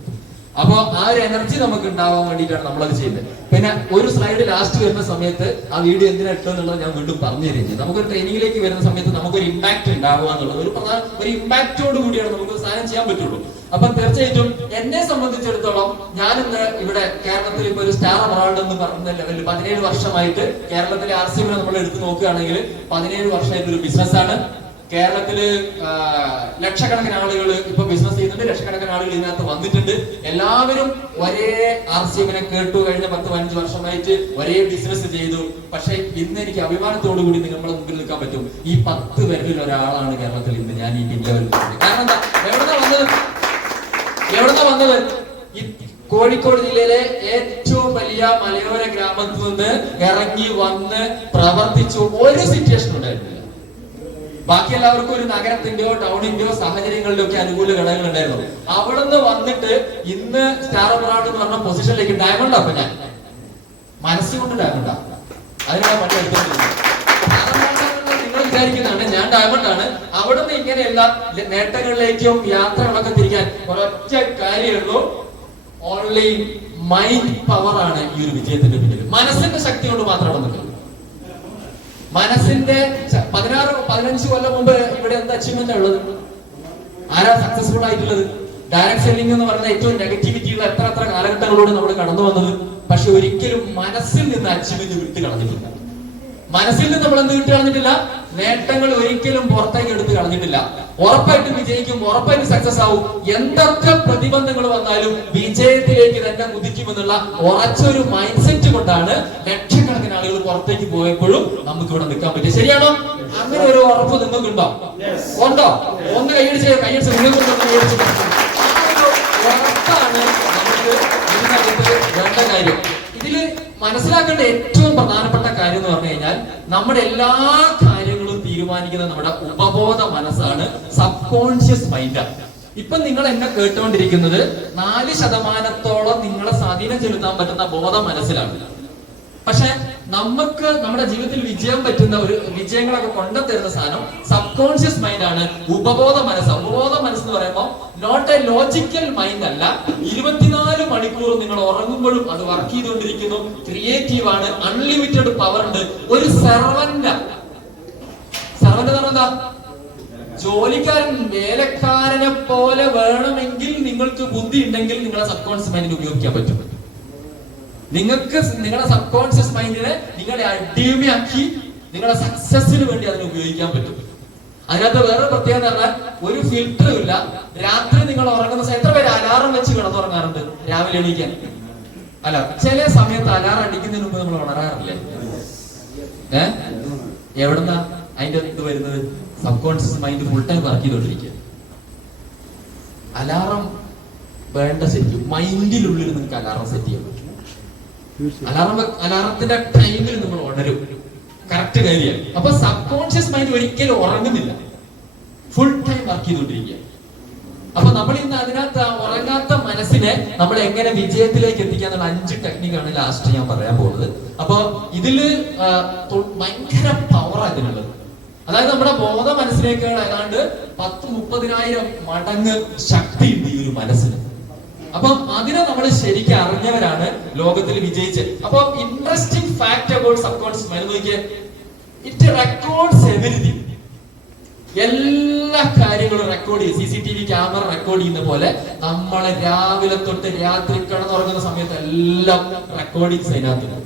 അപ്പൊ ആ ഒരു എനർജി നമുക്ക് ഉണ്ടാവാൻ വേണ്ടിയിട്ടാണ് നമ്മളത് ചെയ്യുന്നത്. പിന്നെ ഒരു സ്ലൈഡ് ലാസ്റ്റ് വരുന്ന സമയത്ത് ആ വീഡിയോ എന്തിനാ ഇട്ടെന്നുള്ളത് ഞാൻ വീണ്ടും പറഞ്ഞു തരുകയും ചെയ്യും. നമുക്കൊരു ട്രെയിനിങ്ങിലേക്ക് വരുന്ന സമയത്ത് നമുക്കൊരു ഇമ്പാക്ട് ഉണ്ടാവുക എന്നുള്ളത് ഒരു ഇമ്പാക്റ്റോട് കൂടിയാണ് നമുക്ക് സാധനം ചെയ്യാൻ പറ്റുള്ളൂ. അപ്പൊ തീർച്ചയായിട്ടും എന്നെ സംബന്ധിച്ചിടത്തോളം ഞാൻ ഇന്ന് ഇവിടെ കേരളത്തിൽ ഇപ്പൊ ഒരു സ്റ്റാർ അവാർഡ് എന്ന് പറഞ്ഞ ലെവലിൽ 17 വർഷമായിട്ട് കേരളത്തിലെ RCM നമ്മൾ എടുത്തു നോക്കുകയാണെങ്കിൽ 17 വർഷമായിട്ട് ഒരു ബിസിനസ്സാണ്. കേരളത്തില് ലക്ഷക്കണക്കിന് ആളുകൾ ഇപ്പൊ ബിസിനസ് ചെയ്യുന്നുണ്ട്, ലക്ഷക്കണക്കിന് ആളുകൾ ഇതിനകത്ത് വന്നിട്ടുണ്ട്. എല്ലാവരും ഒരേ RCM കേട്ടു. കഴിഞ്ഞ 10-15 വർഷമായിട്ട് ഒരേ ബിസിനസ് ചെയ്തു. പക്ഷെ ഇന്ന് എനിക്ക് അഭിമാനത്തോടു കൂടി നിങ്ങളുടെ മുമ്പിൽ നിൽക്കാൻ പറ്റും, ഈ 10 പേരിൽ ഒരാളാണ് കേരളത്തിൽ ഇന്ന് ഞാൻ ഈ പിന്നിൽ വരുന്നത്. കാരണം എന്താ, എവിടുന്നാ വന്നത്? ഈ കോഴിക്കോട് ജില്ലയിലെ ഏറ്റവും വലിയ മലയോര ഗ്രാമത്തിൽ നിന്ന് ഇറങ്ങി വന്ന് പ്രവർത്തിച്ചു. ഒരു സിറ്റുവേഷൻ ഉണ്ടായിരുന്നില്ല. ബാക്കി എല്ലാവർക്കും ഒരു നഗരത്തിന്റെയോ ടൗണിന്റെയോ സാഹചര്യങ്ങളിലോ ഒക്കെ അനുകൂല ഘടകങ്ങൾ ഉണ്ടായിരുന്നു. അവിടുന്ന് വന്നിട്ട് ഇന്ന് സ്റ്റാർ അവാർഡ് എന്ന് പറഞ്ഞ പൊസിഷനിലേക്ക് ഡയമണ്ട് അപ്പൊ ഞാൻ മനസ്സുകൊണ്ട് ഡയമണ്ടാ, അതിനാണ് പണി എടുത്തിട്ടുള്ളത്. നിങ്ങൾ വിചാരിക്കുന്നതാണ് ഞാൻ ഡയമണ്ട് ആണ്. അവിടുന്ന് ഇങ്ങനെയുള്ള നേട്ടങ്ങളിലേക്കും യാത്രകളൊക്കെ തിരിക്കാൻ ഒരൊറ്റ കാര്യമുള്ളൂ, ഓൺലി മൈൻഡ് പവർ ആണ് ഈ ഒരു വിജയത്തിന്റെ പിന്നിൽ. മനസ്സിന്റെ ശക്തി കൊണ്ട് മാത്രമാണ് നിൽക്കുന്നത്. മനസ്സിന്റെ 16-15 കൊല്ലം മുമ്പ് ഇവിടെ എന്താ അച്ചീവ്മെന്റ് ഉള്ളത്? ആരാ സക്സസ്ഫുൾ ആയിട്ടുള്ളത്? ഡയറക്ട് സെല്ലിംഗ് എന്ന് പറയുന്ന ഏറ്റവും നെഗറ്റിവിറ്റിയുള്ള എത്ര കാലഘട്ടങ്ങളോട് നമ്മൾ കടന്നു വന്നത്. പക്ഷെ ഒരിക്കലും മനസ്സിൽ നിന്ന് അച്ചീവ്മെന്റ് വിട്ട് കളഞ്ഞിട്ടില്ല. മനസ്സിൽ നിന്ന് നമ്മൾ എന്ത് വിട്ട് കളഞ്ഞിട്ടില്ല? നേട്ടങ്ങൾ ഒരിക്കലും പുറത്തേക്ക് എടുത്ത് കളഞ്ഞിട്ടില്ല. ഉറപ്പായിട്ടും വിജയിക്കും, ഉറപ്പായിട്ടും സക്സസ് ആവും. എന്തൊക്കെ പ്രതിബന്ധങ്ങൾ വന്നാലും വിജയത്തിലേക്ക് തന്നെ കുതിക്കുമെന്നുള്ള ഉറച്ചൊരു മൈൻഡ് സെറ്റ് കൊണ്ടാണ് ലക്ഷക്കണക്കിന് ആളുകൾ പുറത്തേക്ക് പോയപ്പോഴും നമുക്ക് ഇവിടെ നിൽക്കാൻ പറ്റും. ശരിയാണോ? അങ്ങനെ ഒരു ഉറപ്പ് നിങ്ങൾക്ക് ഉണ്ടോ? ഉണ്ടോ? ഒന്ന് കൈയടിച്ച് ഉറപ്പാണ് നമുക്ക് ഇതിനകത്ത് വേണ്ട കാര്യം. ഇതില് മനസ്സിലാക്കേണ്ട ഏറ്റവും പ്രധാനപ്പെട്ട കാര്യം എന്ന് പറഞ്ഞു കഴിഞ്ഞാൽ, നമ്മുടെ എല്ലാ കാര്യങ്ങളും തീരുമാനിക്കുന്നത് നമ്മുടെ ഉപബോധ മനസ്സാണ്, സബ് കോൺഷ്യസ് മൈൻഡാണ്. ഇപ്പൊ നിങ്ങൾ എന്നെ കേട്ടുകൊണ്ടിരിക്കുന്നത് 4% നിങ്ങളെ സ്വാധീനം ചെലുത്താൻ പറ്റുന്ന ബോധ മനസ്സിലാണ്. പക്ഷെ നമുക്ക് നമ്മുടെ ജീവിതത്തിൽ വിജയം പറ്റുന്ന ഒരു വിജയങ്ങളൊക്കെ കൊണ്ടുതരുന്ന സാധനം സബ് കോൺഷ്യസ് മൈൻഡ് ആണ്, ഉപബോധ മനസ്സ്. ഉപബോധ മനസ്സ് എന്ന് പറയുമ്പോൾ നോട്ട് എ ലോജിക്കൽ മൈൻഡ് അല്ല. 24 മണിക്കൂർ നിങ്ങൾ ഉറങ്ങുമ്പോഴും അത് വർക്ക് ചെയ്തുകൊണ്ടിരിക്കുന്നു, ക്രിയേറ്റീവ് ആണ്, അൺലിമിറ്റഡ് പവർ ഉണ്ട്. ഒരു സെർവന്റ് എന്ന് പറഞ്ഞാൽ എന്താ? ജോലിക്കാരൻ വേലക്കാരനെ പോലെ വേണമെങ്കിൽ നിങ്ങൾക്ക് ബുദ്ധി ഉണ്ടെങ്കിൽ നിങ്ങളെ സബ് കോൺഷ്യസ് മൈൻഡിനെ ഉപയോഗിക്കാൻ പറ്റും. നിങ്ങൾക്ക് നിങ്ങളുടെ സബ് കോൺഷ്യസ് മൈൻഡിനെ നിങ്ങളെ അടിമയാക്കി നിങ്ങളുടെ സക്സസിന് വേണ്ടി അതിനെ ഉപയോഗിക്കാൻ പറ്റും. അതിനകത്ത് വേറെ പ്രത്യേകത പറഞ്ഞാൽ ഒരു ഫിൽറ്ററും ഇല്ല. രാത്രി നിങ്ങൾ ഉറങ്ങുന്ന സമയത്ത് എത്ര പേര് അലാറം വെച്ച് കിടന്നുറങ്ങാറുണ്ട് രാവിലെ എണീക്കാൻ? അല്ല, ചില സമയത്ത് അലാറം അടിക്കുന്നതിന് മുമ്പ് നമ്മൾ ഉണരാറില്ലേ? എവിടുന്നാ അതിന്റെ ഇത് വരുന്നത്? Subconscious mind full time work ചെയ്തോണ്ടിരിക്കുക. അലാറം വേണ്ട സെറ്റ് മൈൻഡിനുള്ളിൽ നിങ്ങൾക്ക് അലാറം സെറ്റ് ചെയ്യാൻ പറ്റും. അലാറത്തിന്റെ ടൈമിൽ നമ്മൾ ഉണരും, കറക്റ്റ് കാര്യമാണ്. അപ്പൊ സബ് കോൺഷ്യസ് മൈൻഡ് ഒരിക്കലും ഉറങ്ങുന്നില്ല, ഫുൾ ടൈം വർക്ക് ചെയ്തുകൊണ്ടിരിക്കുക. അപ്പൊ നമ്മൾ ഇന്ന് അതിനകത്ത് ഉറങ്ങാത്ത മനസ്സിനെ നമ്മൾ എങ്ങനെ വിജയത്തിലേക്ക് എത്തിക്കാന്നുള്ള 5 ടെക്നിക്കാണ് ലാസ്റ്റ് ഞാൻ പറയാൻ പോകുന്നത്. അപ്പൊ ഇതില് ഭയങ്കര പവറാണ് ഇതിനുള്ളത്. അതായത് നമ്മുടെ ബോധ മനസ്സിനേക്കാൾ ഏതാണ്ട് 10-30,000 മടങ്ങ് ശക്തിയുണ്ട് ഈ ഒരു മനസ്സിന്. അപ്പം അതിനെ നമ്മൾ ശരിക്കും അറിഞ്ഞവരാണ് ലോകത്തിൽ വിജയിച്ചത്. അപ്പൊ interesting fact about sub conscious mind നോക്കിയേ, ഇറ്റ് റെക്കോർഡ്സ് എവരിതിങ്. എല്ലാ കാര്യങ്ങളും റെക്കോർഡ് ചെയ്യും. CCTV ക്യാമറ റെക്കോർഡ് ചെയ്യുന്ന പോലെ നമ്മളെ രാവിലെ തൊട്ട് രാത്രി കിടന്നുറങ്ങുന്ന സമയത്ത് എല്ലാം റെക്കോർഡിങ്സ് അതിനകത്തുണ്ട്.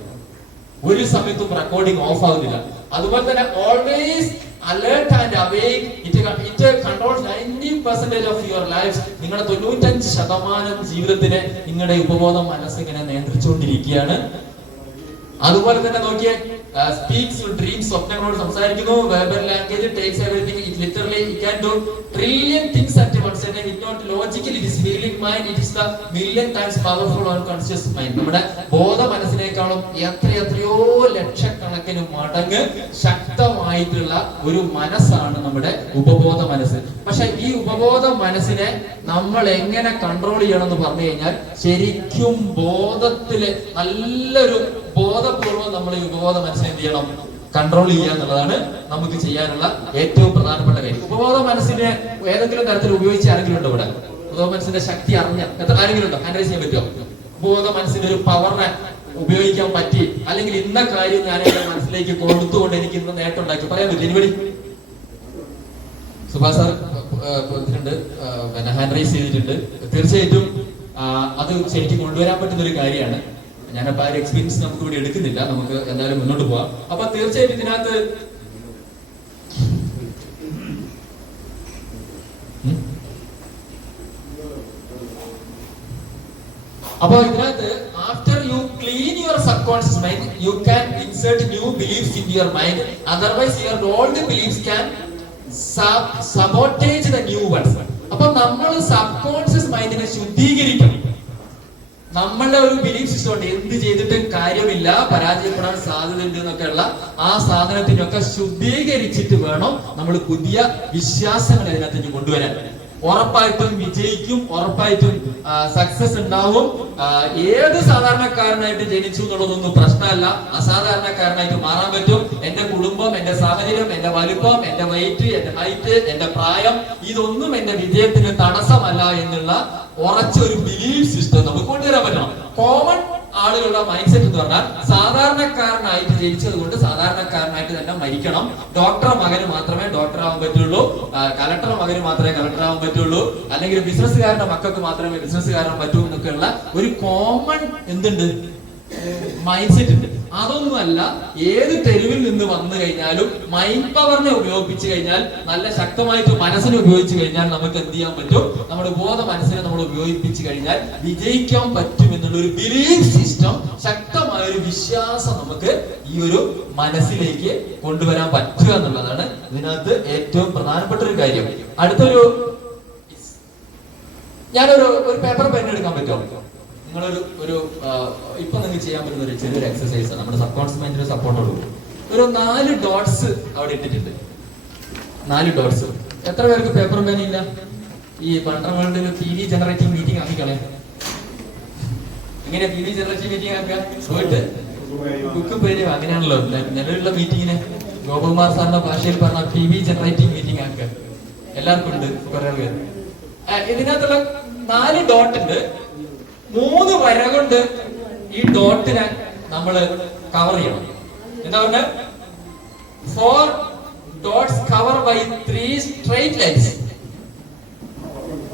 ഒരു സമയത്തും റെക്കോർഡിംഗ് ഓഫ് ആകുന്നില്ല. അതുപോലെ തന്നെ always alert and അവേക്ക്. It controls 90% of your life. നിങ്ങളുടെ 95% ജീവിതത്തിനെ നിങ്ങളുടെ ഉപബോധ മനസ്സ് ഇങ്ങനെ നിയന്ത്രിച്ചുകൊണ്ടിരിക്കുകയാണ്. അതുപോലെ തന്നെ നോക്കിയേ, സ്പീക്സ് ഡ്രീംസ്, സ്വപ്നങ്ങളോട് സംസാരിക്കുന്നു. Verbal language takes everything, it literally it can do trillion things at once and it not logically it is feeling mind, it is the million times powerful on conscious mind. നമ്മുടെ ബോധ മനസ്സിനേക്കാളും എത്രയോ ലക്ഷക്കണക്കിന് മടങ്ങ് ശക്തമായിട്ടുള്ള ഒരു മനസ്സാണ് നമ്മുടെ ഉപബോധ മനസ്സ്. പക്ഷെ ഈ ഉപബോധ മനസ്സിനെ നമ്മൾ എങ്ങനെ കൺട്രോൾ ചെയ്യണം എന്ന് പറഞ്ഞു കഴിഞ്ഞാൽ, ശരിക്കും ബോധത്തില് നല്ലൊരു ബോധപൂർവം നമ്മൾ ഈ ഉപബോധ മനസ്സിനെ എന്ത് ചെയ്യണം, കൺട്രോൾ ചെയ്യുക എന്നുള്ളതാണ് നമുക്ക് ചെയ്യാനുള്ള ഏറ്റവും പ്രധാനപ്പെട്ട കാര്യം. ഉപബോധ മനസ്സിനെ ഏതെങ്കിലും തരത്തിൽ ഉപയോഗിച്ച് ആരെങ്കിലും ഉണ്ടോ ഇവിടെ? ഉപബോധ മനസ്സിന്റെ ശക്തി അറിഞ്ഞ എത്ര ആരെങ്കിലും ഉണ്ടോ? ഹാൻഡ് റൈസ് ചെയ്യാൻ പറ്റുമോ? ഉപബോധ മനസ്സിന്റെ ഒരു പവറിനെ ഉപയോഗിക്കാൻ പറ്റി, അല്ലെങ്കിൽ ഇന്ന കാര്യം ഞാൻ എന്റെ മനസ്സിലേക്ക് കൊടുത്തുകൊണ്ട് എനിക്ക് ഇന്ന് നേട്ടം ഉണ്ടാക്കി പറയാൻ പറ്റും? എനിവടി സുഭാഷ് സാർ പിന്നെ ഹാൻഡ് റൈസ് ചെയ്തിട്ടുണ്ട്. തീർച്ചയായിട്ടും അത് ശരിക്കും കൊണ്ടുവരാൻ പറ്റുന്ന ഒരു കാര്യമാണ്. ഞാനപ്പോ ആ ഒരു എക്സ്പീരിയൻസ് നമുക്ക് ഇവിടെ എടുക്കുന്നില്ല, നമുക്ക് എന്തായാലും മുന്നോട്ട് പോവാം. അപ്പൊ തീർച്ചയായിട്ടും ഇതിനകത്ത് after you clean your subconscious mind you can insert new beliefs in your mind, otherwise your old beliefs can sabotage the new once. അപ്പൊ നമ്മൾ സബ്കോൺഷ്യസ് മൈൻഡിനെ ശുദ്ധീകരിക്കണം. നമ്മളുടെ ഒരു ബിലീഫ് സിസ്റ്റം ഉണ്ട്, എന്ത് ചെയ്തിട്ടും കാര്യമില്ല, പരാജയപ്പെടാൻ സാധ്യതയുണ്ട് എന്നൊക്കെയുള്ള ആ സാധനത്തിനൊക്കെ ശുദ്ധീകരിച്ചിട്ട് വേണം നമ്മൾ പുതിയ വിശ്വാസങ്ങൾ അതിനകത്തേക്ക് കൊണ്ടുവരാൻ. ഉറപ്പായിട്ടും വിജയിക്കും, ഉറപ്പായിട്ടും സക്സസ് ഉണ്ടാവും. ഏത് സാധാരണക്കാരനായിട്ട് ജനിച്ചു എന്നുള്ളതൊന്നും പ്രശ്നമല്ല, അസാധാരണക്കാരനായിട്ട് മാറാൻ പറ്റും. എന്റെ കുടുംബം, എന്റെ സാഹചര്യം, എന്റെ വലിപ്പം, എന്റെ വെയിറ്റ്, എന്റെ ഹൈറ്റ്, എന്റെ പ്രായം, ഇതൊന്നും എന്റെ വിജയത്തിന് തടസ്സമല്ല എന്നുള്ള ഉറച്ചൊരു ബിലീഫ് സിസ്റ്റം നമുക്ക് കൊണ്ടുവരാൻ പറ്റണം. കോമൺ ആളുകളുടെ മൈൻഡ് സെറ്റ് എന്ന് പറഞ്ഞാൽ സാധാരണക്കാരനായിട്ട് ജനിച്ചത് കൊണ്ട് സാധാരണക്കാരനായിട്ട് തന്നെ മരിക്കണം. ഡോക്ടറെ മകന് മാത്രമേ ഡോക്ടർ ആവാൻ പറ്റുള്ളൂ, കലക്ടറുടെ മകന് മാത്രമേ കലക്ടർ ആവാൻ പറ്റുള്ളൂ, അല്ലെങ്കിൽ ബിസിനസ്സുകാരുടെ മക്കൾക്ക് മാത്രമേ ബിസിനസ്സുകാരൻ പറ്റൂ എന്നൊക്കെയുള്ള ഒരു കോമൺ എന്തുണ്ട് മൈൻഡ് സെറ്റ് ഉണ്ട്. അതൊന്നുമല്ല, ഏത് തെരുവിൽ നിന്ന് വന്നു കഴിഞ്ഞാലും മൈൻഡ് പവറിനെ ഉപയോഗിച്ച് കഴിഞ്ഞാൽ, നല്ല ശക്തമായിട്ട് മനസ്സിനെ ഉപയോഗിച്ച് കഴിഞ്ഞാൽ നമുക്ക് എന്ത് ചെയ്യാൻ പറ്റും? നമ്മുടെ ബോധ മനസ്സിനെ നമ്മൾ ഉപയോഗിപ്പിച്ച് കഴിഞ്ഞാൽ വിജയിക്കാൻ പറ്റും എന്നുള്ള ഒരു ബിലീഫ് സിസ്റ്റം, ശക്തമായ ഒരു വിശ്വാസം നമുക്ക് ഈ ഒരു മനസ്സിലേക്ക് കൊണ്ടുവരാൻ പറ്റുക എന്നുള്ളതാണ് ഇതിനകത്ത് ഏറ്റവും പ്രധാനപ്പെട്ട ഒരു കാര്യം. അടുത്തൊരു ഞാനൊരു പേപ്പർ പെൻ എടുക്കാൻ പറ്റുമോ? നിങ്ങളൊരു ഇപ്പൊ നിങ്ങൾക്ക് ചെയ്യാൻ പറ്റുന്ന ഒരു ചെറിയൊരു എക്സസൈസ് ആണ്. നമ്മുടെ സബ്കോൺഷ്യസ് മൈൻഡിന്റെ സപ്പോർട്ടോട് ഒരു 4 ഡോട്ട്സ് അവിടെ ഇട്ടിട്ടുണ്ട്. 4 ഡോട്ട്സ്. എത്ര പേർക്ക് പേപ്പർ പെൻ ഇല്ല? ഈ പണ്ടങ്ങളുടെ TV ജനറേറ്റിംഗ് മീറ്റിംഗ് ആക്കിക്കളെ. എങ്ങനെയാ TV ജനറേറ്റിംഗ് മീറ്റിംഗ് ആക്കുക? പോയിട്ട് ബുക്ക് പേര് അങ്ങനെയാണല്ലോ നിലവിലുള്ള മീറ്റിങ്ങിന് ഗോപകുമാർ സാറിന്റെ ഭാഷയിൽ പറഞ്ഞ TV ജനറേറ്റിംഗ് മീറ്റിംഗ് ആക്കുക. എല്ലാവർക്കും ഉണ്ട് കുറെ പേര്. ഇതിനകത്തുള്ള 4 ഡോട്ട് ഉണ്ട്. 3 വര കൊണ്ട് ഈ ഡോട്ടിനെ നമ്മൾ കവർ ചെയ്യണം. എന്താ പറഞ്ഞ 4 dots covered by 3 straight lines.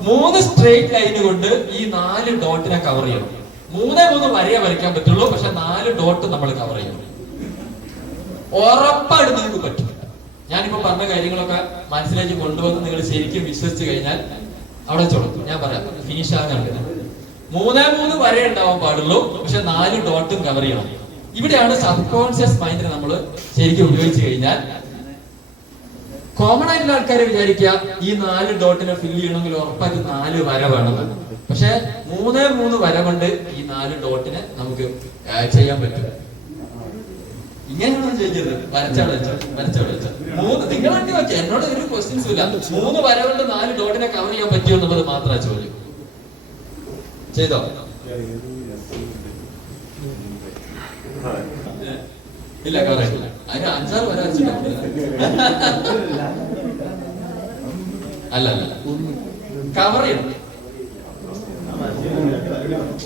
3 straight line കൊണ്ട് ഈ 4 ഡോട്ടിനെ കവർ ചെയ്യണം. 3 വരയെ വരയ്ക്കാൻ പറ്റുള്ളൂ, പക്ഷെ 4 ഡോട്ട് നമ്മൾ കവർ ചെയ്യണം. ഉറപ്പായിട്ട് നിങ്ങൾക്ക് പറ്റും. ഞാനിപ്പോ പറഞ്ഞ കാര്യങ്ങളൊക്കെ മനസ്സിലേക്ക് കൊണ്ടുവന്ന് നിങ്ങൾ ശരിക്കും വിശ്വസിച്ച് കഴിഞ്ഞാൽ അവിടെ ചോദിക്കും. ഞാൻ പറയാം, ഫിനിഷ് ആകാനുണ്ട്. 3 വര ഉണ്ടാവാൻ പാടുള്ളൂ, പക്ഷെ 4 ഡോട്ടും കവർ ചെയ്യണം. ഇവിടെയാണ് സബ്കോൺഷ്യസ് മൈൻഡിനെ നമ്മൾ ശരിക്കും ഉപയോഗിച്ച് കഴിഞ്ഞാൽ, കോമൺ ആയിട്ടുള്ള ആൾക്കാരെ വിചാരിക്കുക ഈ 4 ഡോട്ടിനെ ഫില്ല് ചെയ്യണമെങ്കിൽ ഉറപ്പായിട്ട് 4 വര വേണമെന്ന്. പക്ഷെ 3 വര കൊണ്ട് ഈ 4 ഡോട്ടിനെ നമുക്ക് ചെയ്യാൻ പറ്റും. ഇങ്ങനെയാണ് ചെയ്തത്. വരച്ചവിടെ വെച്ചോ. നിങ്ങൾ വേണ്ടി വെച്ചാൽ എന്നോട് ഒരു ക്വസ്റ്റ്യൻസും ഇല്ല. 3 വര കൊണ്ട് 4 ഡോട്ടിനെ കവർ ചെയ്യാൻ പറ്റുമോ എന്നുള്ളത് മാത്രമാണ് ചോദ്യം. ചെയ്തോ? ഇല്ല, കവർ ആയിട്ടില്ല. അതിന് 5-6 വര വെച്ചിട്ടുണ്ട്. അല്ല കവർ ചെയ്യണം.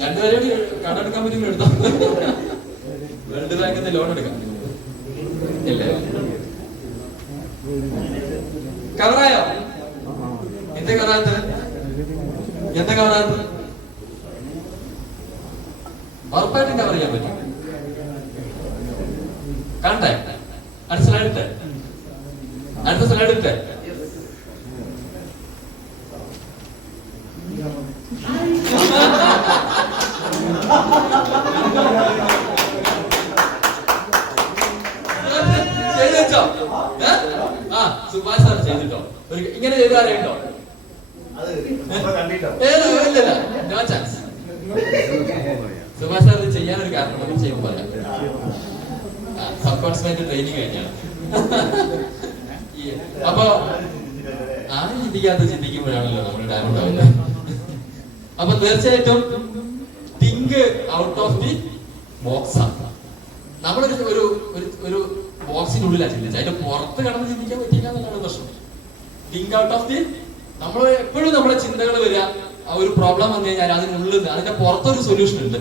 2 വരെ കടമെടുക്കാൻ പറ്റുമെങ്കിൽ എടുത്തോ. വേൾഡ് ബാങ്കിൽ ലോൺ എടുക്കാം. ഇല്ലേ? കവറായോ? എന്താ കവറാത്തത്? ഉറപ്പായിട്ടും കവർ ചെയ്യാൻ പറ്റും. കണ്ടേ? അടുത്ത സ്ലൈഡ് ഇട്ടേ. സുഭാഷ് സാർ ചെയ്തിട്ടോ? ഇങ്ങനെ ചെയ്ത ആരെയുണ്ടോ? ഇല്ല, നോ ചാൻസ്. സുഭാഷ് സാർ ഇത് ചെയ്യാനൊരു കാരണം ചെയ്യുമ്പോൾ പറയാം. സബ് കോൺസ് ട്രെയിനിങ് കഴിഞ്ഞാണ്. അപ്പൊ ആരും ചിന്തിക്കുമ്പോഴാണല്ലോ നമ്മൾ ഡയമണ്ട് ആവുന്നത്. അപ്പൊ തീർച്ചയായിട്ടും think out of the box ആണ്. നമ്മളൊരു ഒരു ഒരു ബോക്സിനുള്ളിലാണ് ചിന്തിച്ചത്, അതിന്റെ പുറത്ത് കടന്ന് ചിന്തിക്കാൻ പറ്റില്ല എന്നുള്ളതാണ് പ്രശ്നം. തിങ്ക് ഔട്ട് ഓഫ് ദി, നമ്മൾ എപ്പോഴും നമ്മുടെ ചിന്തകൾ വരിക, ഒരു പ്രോബ്ലം വന്നു കഴിഞ്ഞാൽ അതിനുള്ളിൽ അതിന്റെ പുറത്തൊരു സൊല്യൂഷൻ ഉണ്ട്.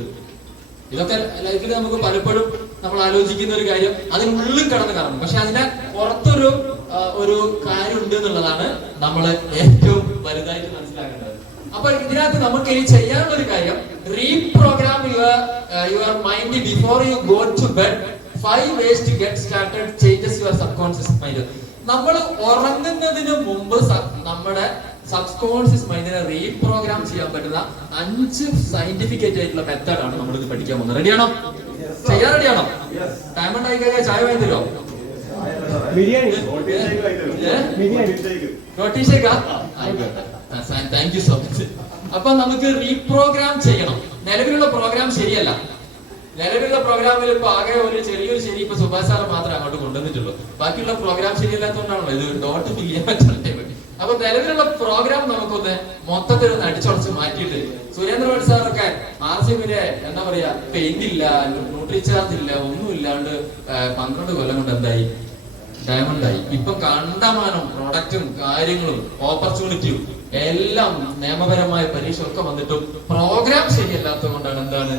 ഇതൊക്കെ ലൈഫിൽ നമുക്ക് പലപ്പോഴും നമ്മൾ ആലോചിക്കുന്ന ഒരു കാര്യം അതിനുള്ളിൽ കടന്ന് കാണും, പക്ഷെ അതിന്റെ പുറത്തൊരു ഒരു കാര്യം ഉണ്ട് എന്നുള്ളതാണ് നമ്മൾ ഏറ്റവും വലുതായിട്ട് മനസ്സിലാക്കേണ്ടത്. അപ്പൊ ഇതിനകത്ത് നമുക്ക് ഇനി ചെയ്യാനുള്ള ഒരു കാര്യം, reprogram your mind before you go to bed. 5 ways to get started changes your subconscious mind. നമ്മൾ ഉറങ്ങുന്നതിന് മുമ്പ് നമ്മുടെ സബ്കോൺഷ്യസ് മൈൻഡിനെ റീപ്രോഗ്രാം ചെയ്യാൻ പറ്റുന്ന 5 സയന്റിഫിക് ആയിട്ടുള്ള മെത്തേഡാണ് നമ്മൾ ഇത് പഠിക്കാൻ പോകുന്നത്. റെഡിയാണോ? ചെയ്യാൻ റെഡിയാണോ? ഡയമണ്ട് ആയി കഴിഞ്ഞാൽ ചായ വാങ്ങിത്തരോ? Thank you so much. അപ്പൊ നമുക്ക് റീപ്രോഗ്രാം ചെയ്യണം. നിലവിലുള്ള പ്രോഗ്രാം ശരിയല്ല. നിലവിലുള്ള പ്രോഗ്രാമിൽ ഇപ്പൊ ആകെ ഒരു ചെറിയൊരു ശരി ഇപ്പൊ സുഭാഷ് സാറ് മാത്രമേ അങ്ങോട്ട് കൊണ്ടുവന്നിട്ടുള്ളൂ. ബാക്കിയുള്ള പ്രോഗ്രാം ശരിയല്ലാത്തതുകൊണ്ടാണല്ലോ ഇത് ഡോട്ട് ഫിൽ ചെയ്യാൻ പറ്റുന്ന. അപ്പൊ നിലവിലുള്ള പ്രോഗ്രാം നമുക്കൊന്ന് മൊത്തത്തിൽ ഒന്ന് അടിച്ചുടച്ച് മാറ്റിയിട്ട്, സുരേന്ദ്രനാഥ് സാറൊക്കെ ആർസിഎമ്മിന്റെ എന്താ പറയാ പെയിന്റ് ഇല്ല, ന്യൂട്രിചാർജ് ഇല്ല, ഒന്നും ഇല്ലാണ്ട് 12 കൊല്ലം കൊണ്ട് എന്തായി? ഡയമണ്ട് ആയി. ഇപ്പൊ കണ്ടമാനം പ്രൊഡക്റ്റും കാര്യങ്ങളും ഓപ്പർച്യൂണിറ്റിയും എല്ലാം നിയമപരമായ പരീക്ഷ ഒക്കെ വന്നിട്ടും പ്രോഗ്രാം ശരിയല്ലാത്തത് കൊണ്ടാണ് എന്താണ്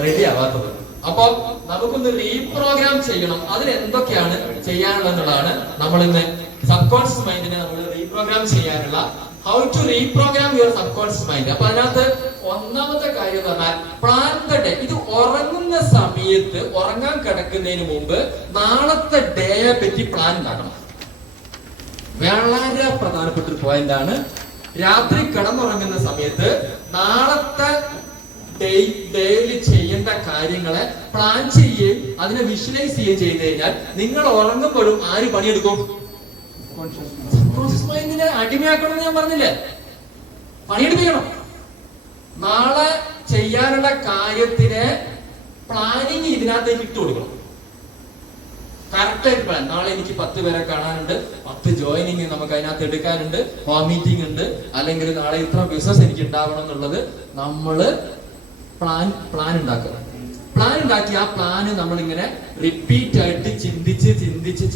റെഡി ആവാത്തത്. അപ്പൊ നമുക്കൊന്ന് റീപ്രോഗ്രാം ചെയ്യണം. അതിന് എന്തൊക്കെയാണ് ചെയ്യാനുള്ളതെന്നുള്ളതാണ് നമ്മൾ ഇന്ന് സബ് കോൺഷ്യസ് മൈൻഡിനെ നമ്മൾ റീപ്രോഗ്രാം ചെയ്യാനുള്ള how to reprogram your subconscious mind. അപ്പൊ അതിനകത്ത് ഒന്നാമത്തെ കാര്യം എന്ന് പറഞ്ഞാൽ പ്ലാൻ ദ ഡേ. ഇത് ഉറങ്ങുന്ന സമയത്ത്, ഉറങ്ങാൻ കിടക്കുന്നതിന് മുമ്പ് നാളത്തെ ഡേയെ പറ്റി പ്ലാൻ ഉണ്ടാക്കണം. വളരെ പ്രധാനപ്പെട്ട ഒരു പോയിന്റ് ആണ്. രാത്രി കിടന്നുറങ്ങുന്ന സമയത്ത് നാളത്തെ ഡെയിലി ചെയ്യേണ്ട കാര്യങ്ങളെ പ്ലാൻ ചെയ്യുകയും അതിനെ വിഷ്വലൈസ് ചെയ്യുകയും ചെയ്ത് കഴിഞ്ഞാൽ നിങ്ങൾ ഉറങ്ങുമ്പോഴും ആര് പണിയെടുക്കും? കോൺഷ്യസ് മൈൻഡിനെ അടിമയാക്കണം എന്ന് ഞാൻ പറഞ്ഞില്ലേ? പണിയെടുപ്പിക്കണം. നാളെ ചെയ്യാനുള്ള കാര്യത്തിന് പ്ലാനിങ് ഇതിനകത്തേക്ക് ഇട്ട് കൊടുക്കണം. കറക്റ്റായിട്ട് പ്ലാൻ. നാളെ എനിക്ക് 10 പേരെ കാണാനുണ്ട്, 10 ജോയിനിങ് നമുക്ക് അതിനകത്ത് എടുക്കാനുണ്ട്, ഹോം മീറ്റിംഗ് ഉണ്ട്, അല്ലെങ്കിൽ നാളെ ഇത്ര ബിസിനസ് എനിക്ക് ഉണ്ടാവണം എന്നുള്ളത് നമ്മള് പ്ലാൻ ഉണ്ടാക്കുക. പ്ലാൻ ഉണ്ടാക്കി ആ പ്ലാന് നമ്മളിങ്ങനെ റിപ്പീറ്റ് ആയിട്ട്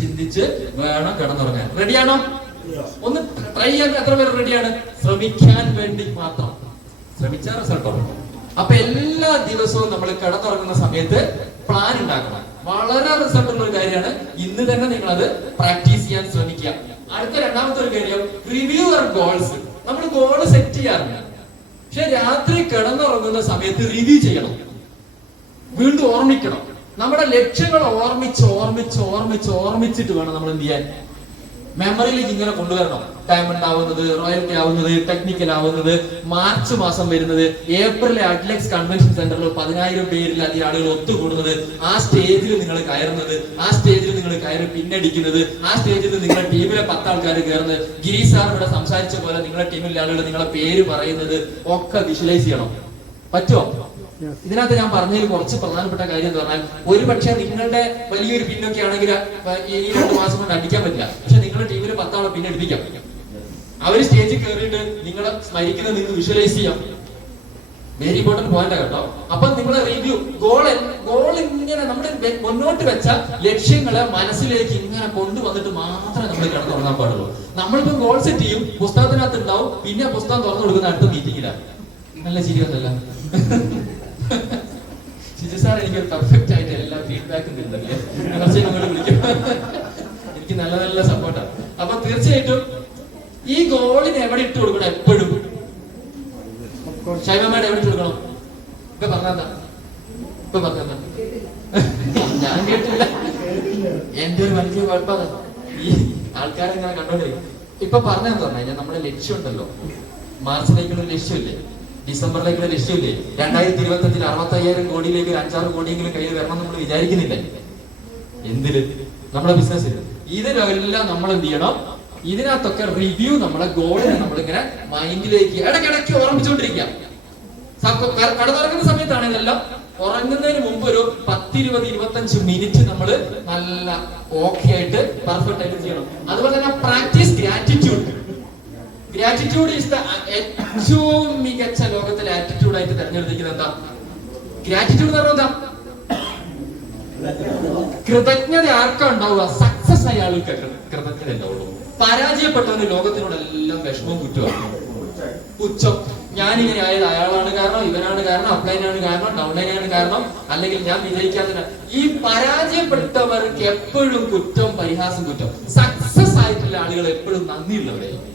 ചിന്തിച്ച് വേണം കിടന്നുറങ്ങാൻ. റെഡിയാണോ? ഒന്ന് ട്രൈ ചെയ്യാൻ എത്ര പേര് റെഡിയാണ്? ശ്രമിക്കാൻ വേണ്ടി മാത്രം. ശ്രമിച്ചാൽ റിസൾട്ട് ഉറങ്ങും. അപ്പൊ എല്ലാ ദിവസവും നമ്മൾ കിടന്നുറങ്ങുന്ന സമയത്ത് പ്ലാൻ ഉണ്ടാക്കണം. വളരെ റിസൾട്ട് ഉള്ള ഒരു കാര്യമാണ്. ഇന്ന് തന്നെ നിങ്ങൾ അത് പ്രാക്ടീസ് ചെയ്യാൻ ശ്രമിക്കുക. അടുത്ത രണ്ടാമത്തെ ഒരു കാര്യം, റിവ്യൂ യുവർ ഗോൾസ്. നമ്മൾ ഗോള് സെറ്റ് ചെയ്യാറുണ്ട്, പക്ഷെ രാത്രി കിടന്നുറങ്ങുന്ന സമയത്ത് റിവ്യൂ ചെയ്യണം. വീണ്ടും ഓർമ്മിക്കണം. നമ്മുടെ ലക്ഷ്യങ്ങൾ ഓർമ്മിച്ചിട്ട് വേണം നമ്മൾ എന്ത് ചെയ്യാൻ? മെമ്മറിയിലേക്ക് ഇങ്ങനെ കൊണ്ടുവരണം. ഡയമണ്ട് ആവുന്നത്, റോയൽറ്റി ആവുന്നത്, ടെക്നിക്കൽ ആവുന്നത്, മാർച്ച് മാസം വരുന്നത്, ഏപ്രിൽ അറ്റ്ലക്സ് കൺവെൻഷൻ സെന്ററിൽ 10,000 പേരിലധികം ആളുകൾ ഒത്തുകൂടുന്നത്, ആ സ്റ്റേജിൽ നിങ്ങൾ കയറുന്നത്, ആ സ്റ്റേജിൽ നിങ്ങൾ കയറി പിന്നടിക്കുന്നത്, ആ സ്റ്റേജിൽ നിങ്ങളുടെ ടീമിലെ 10 ആൾക്കാർ കയറുന്നത്, ഗിരീഷ് സാർ ഇവിടെ സംസാരിച്ച പോലെ നിങ്ങളുടെ ടീമിലെ ആളുകൾ നിങ്ങളെ പേര് പറയുന്നത് ഒക്കെ വിഷ്വലൈസ് ചെയ്യണം. പറ്റുമോ? ഇതിനകത്ത് ഞാൻ പറഞ്ഞതിൽ കുറച്ച് പ്രധാനപ്പെട്ട കാര്യം എന്ന് പറഞ്ഞാൽ, ഒരു പക്ഷേ നിങ്ങളുടെ വലിയൊരു പിന്നൊക്കെ ആണെങ്കിൽ ഈ 2 മാസം കൊണ്ട് അടിക്കാൻ പറ്റില്ല. പക്ഷെ നിങ്ങളുടെ ടീമിൽ 10 ആളെ പിന്നടിപ്പിക്കാം. അവര് സ്റ്റേജിൽ കയറിയിട്ട് നിങ്ങളെ സ്മരിക്കുന്നത് നിങ്ങൾക്ക് വിഷ്വലൈസ് ചെയ്യാം. വെരി ഇമ്പോർട്ടന്റ് പോയിന്റ് കേട്ടോ. അപ്പൊ നിങ്ങളെ റിവ്യൂ ഗോൾ ഇങ്ങനെ നമ്മുടെ മുന്നോട്ട് വെച്ച ലക്ഷ്യങ്ങളെ മനസ്സിലേക്ക് ഇങ്ങനെ കൊണ്ടുവന്നിട്ട് മാത്രമേ നമ്മൾ കിടന്നുറങ്ങാൻ പാടുള്ളൂ. നമ്മളിപ്പോ ഗോൾ സെറ്റ് ചെയ്യും, പുസ്തകത്തിനകത്ത് ഉണ്ടാവും, പിന്നെ പുസ്തകം തുറന്നു കൊടുക്കുന്ന അടുത്ത മീറ്റിംഗിലാണ്. നല്ല ശരിയൊന്നല്ല. ഷിജു സാർ എനിക്ക് പെർഫെക്റ്റ് ആയിട്ട് എല്ലാ ഫീഡ്ബാക്കും തരുന്നല്ലേ, കുറച്ച് അങ്ങോട്ട് വിളിക്കും. എനിക്ക് നല്ല നല്ല സപ്പോർട്ടാണ്. അപ്പൊ തീർച്ചയായിട്ടും ഈ ഗോളിന് എവിടെ ഇട്ട് കൊടുക്കണം? എപ്പോഴും ഷൈമമ്മയുടെ എവിടെ ഇട്ട് കൊടുക്കണം? ഇപ്പൊ പറഞ്ഞാ ഞാൻ കേട്ടില്ല. എന്റെ ഒരു വലിയ കുഴപ്പമാണ് ഈ ആൾക്കാരെങ്ങനെ കണ്ടോണ്ടിരിക്കും. ഇപ്പൊ പറഞ്ഞെന്ന് പറഞ്ഞു കഴിഞ്ഞാൽ നമ്മുടെ ലക്ഷ്യം ഉണ്ടല്ലോ, മാർച്ചിലേക്കുള്ള ലക്ഷ്യമില്ലേ, ഡിസംബറിലേക്കുള്ള ലക്ഷ്യമില്ലേ, 2025 65,000 കോടിയിലേക്ക് ഒരു 5-6 കോടിയെങ്കിലും കയ്യിൽ വരണം നമ്മൾ വിചാരിക്കുന്നില്ലേ? എന്തില്? നമ്മുടെ ബിസിനസ്സിൽ ഇതിനെല്ലാം നമ്മൾ എന്ത് ചെയ്യണം, ഇതിനകത്തൊക്കെ റിവ്യൂ നമ്മളെ ഗോളിനെ നമ്മളിങ്ങനെ മൈൻഡിലേക്ക് ഇടയ്ക്കിടയ്ക്ക് ഓർമ്മിച്ചുകൊണ്ടിരിക്കാം. കട തുറക്കുന്ന സമയത്താണ് ഇതെല്ലാം. ഉറങ്ങുന്നതിന് മുമ്പ് ഒരു 10-20-25 മിനിറ്റ് നമ്മൾ നല്ല ഓക്കെ ആയിട്ട് പെർഫെക്റ്റ് ആയിട്ട് ചെയ്യണം. അതുപോലെ തന്നെ practice gratitude. Gratitude is the ഏറ്റവും മികച്ച ലോകത്തിലെ ആറ്റിറ്റ്യൂഡ് ആയിട്ട് തെരഞ്ഞെടുത്തിരിക്കുന്നത് എന്താ? ഗ്രാറ്റിറ്റ്യൂഡ് എന്ന് പറഞ്ഞാൽ എന്താ? കൃതജ്ഞത ആർക്കാ ഉണ്ടാവുക? സക്സസ് ആയ ആൾക്ക് കൃതജ്ഞത ഉണ്ടാവുള്ളൂ. പരാജയപ്പെട്ടവന് ലോകത്തിനോടെല്ലാം വിഷമവും കുറ്റമാണ്, പുച്ഛം. ഞാനിങ്ങനെ ആയത് അയാളാണ് കാരണം, ഇവനാണ് കാരണം, അപ്ലൈനാണ് കാരണം, ഡൗൺലൈനാണ് കാരണം, അല്ലെങ്കിൽ ഞാൻ വിജയിക്കാത്ത. ഈ പരാജയപ്പെട്ടവർക്ക് എപ്പോഴും കുറ്റം, പരിഹാസം, കുറ്റം. സക്സസ് ആയിട്ടുള്ള ആളുകൾ എപ്പോഴും നന്ദിയുള്ളവരായിരിക്കും.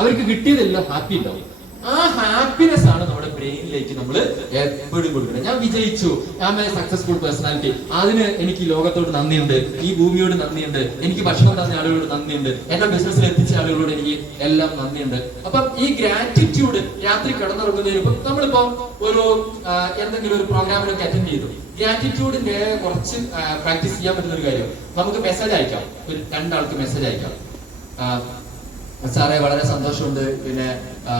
അവർക്ക് കിട്ടിയതെല്ലാം ഹാപ്പി ഉണ്ടാവും. ആ ഹാപ്പിനെസ് ആണ് നമ്മുടെ ബ്രെയിനിലേക്ക് നമ്മൾ എപ്പോഴും കൊടുക്കുന്നത്. ഞാൻ വിജയിച്ചു, ഞാൻ സക്സസ്ഫുൾ പേഴ്സണാലിറ്റി, അതിന് എനിക്ക് ലോകത്തോട് നന്ദിയുണ്ട്, ഈ ഭൂമിയോട് നന്ദിയുണ്ട്, എനിക്ക് ഭക്ഷണം തന്ന ആളുകളോട് നന്ദിയുണ്ട്, എന്റെ ബിസിനസ്സിൽ എത്തിച്ച ആളുകളോട് എനിക്ക് എല്ലാം നന്ദിയുണ്ട്. അപ്പം ഈ ഗ്രാറ്റിറ്റ്യൂഡ് രാത്രി കിടന്നുറങ്ങുന്നതിന് ഇപ്പം നമ്മളിപ്പോ ഒരു എന്തെങ്കിലും ഒരു പ്രോഗ്രാമിനൊക്കെ അറ്റൻഡ് ചെയ്തു, ഗ്രാറ്റിറ്റ്യൂഡിന്റെ കുറച്ച് പ്രാക്ടീസ് ചെയ്യാൻ പറ്റുന്ന ഒരു കാര്യം, നമുക്ക് മെസ്സേജ് അയക്കാം. ഒരു 2 ആൾക്ക് മെസ്സേജ് അയക്കാം. സാറേ വളരെ സന്തോഷമുണ്ട്, പിന്നെ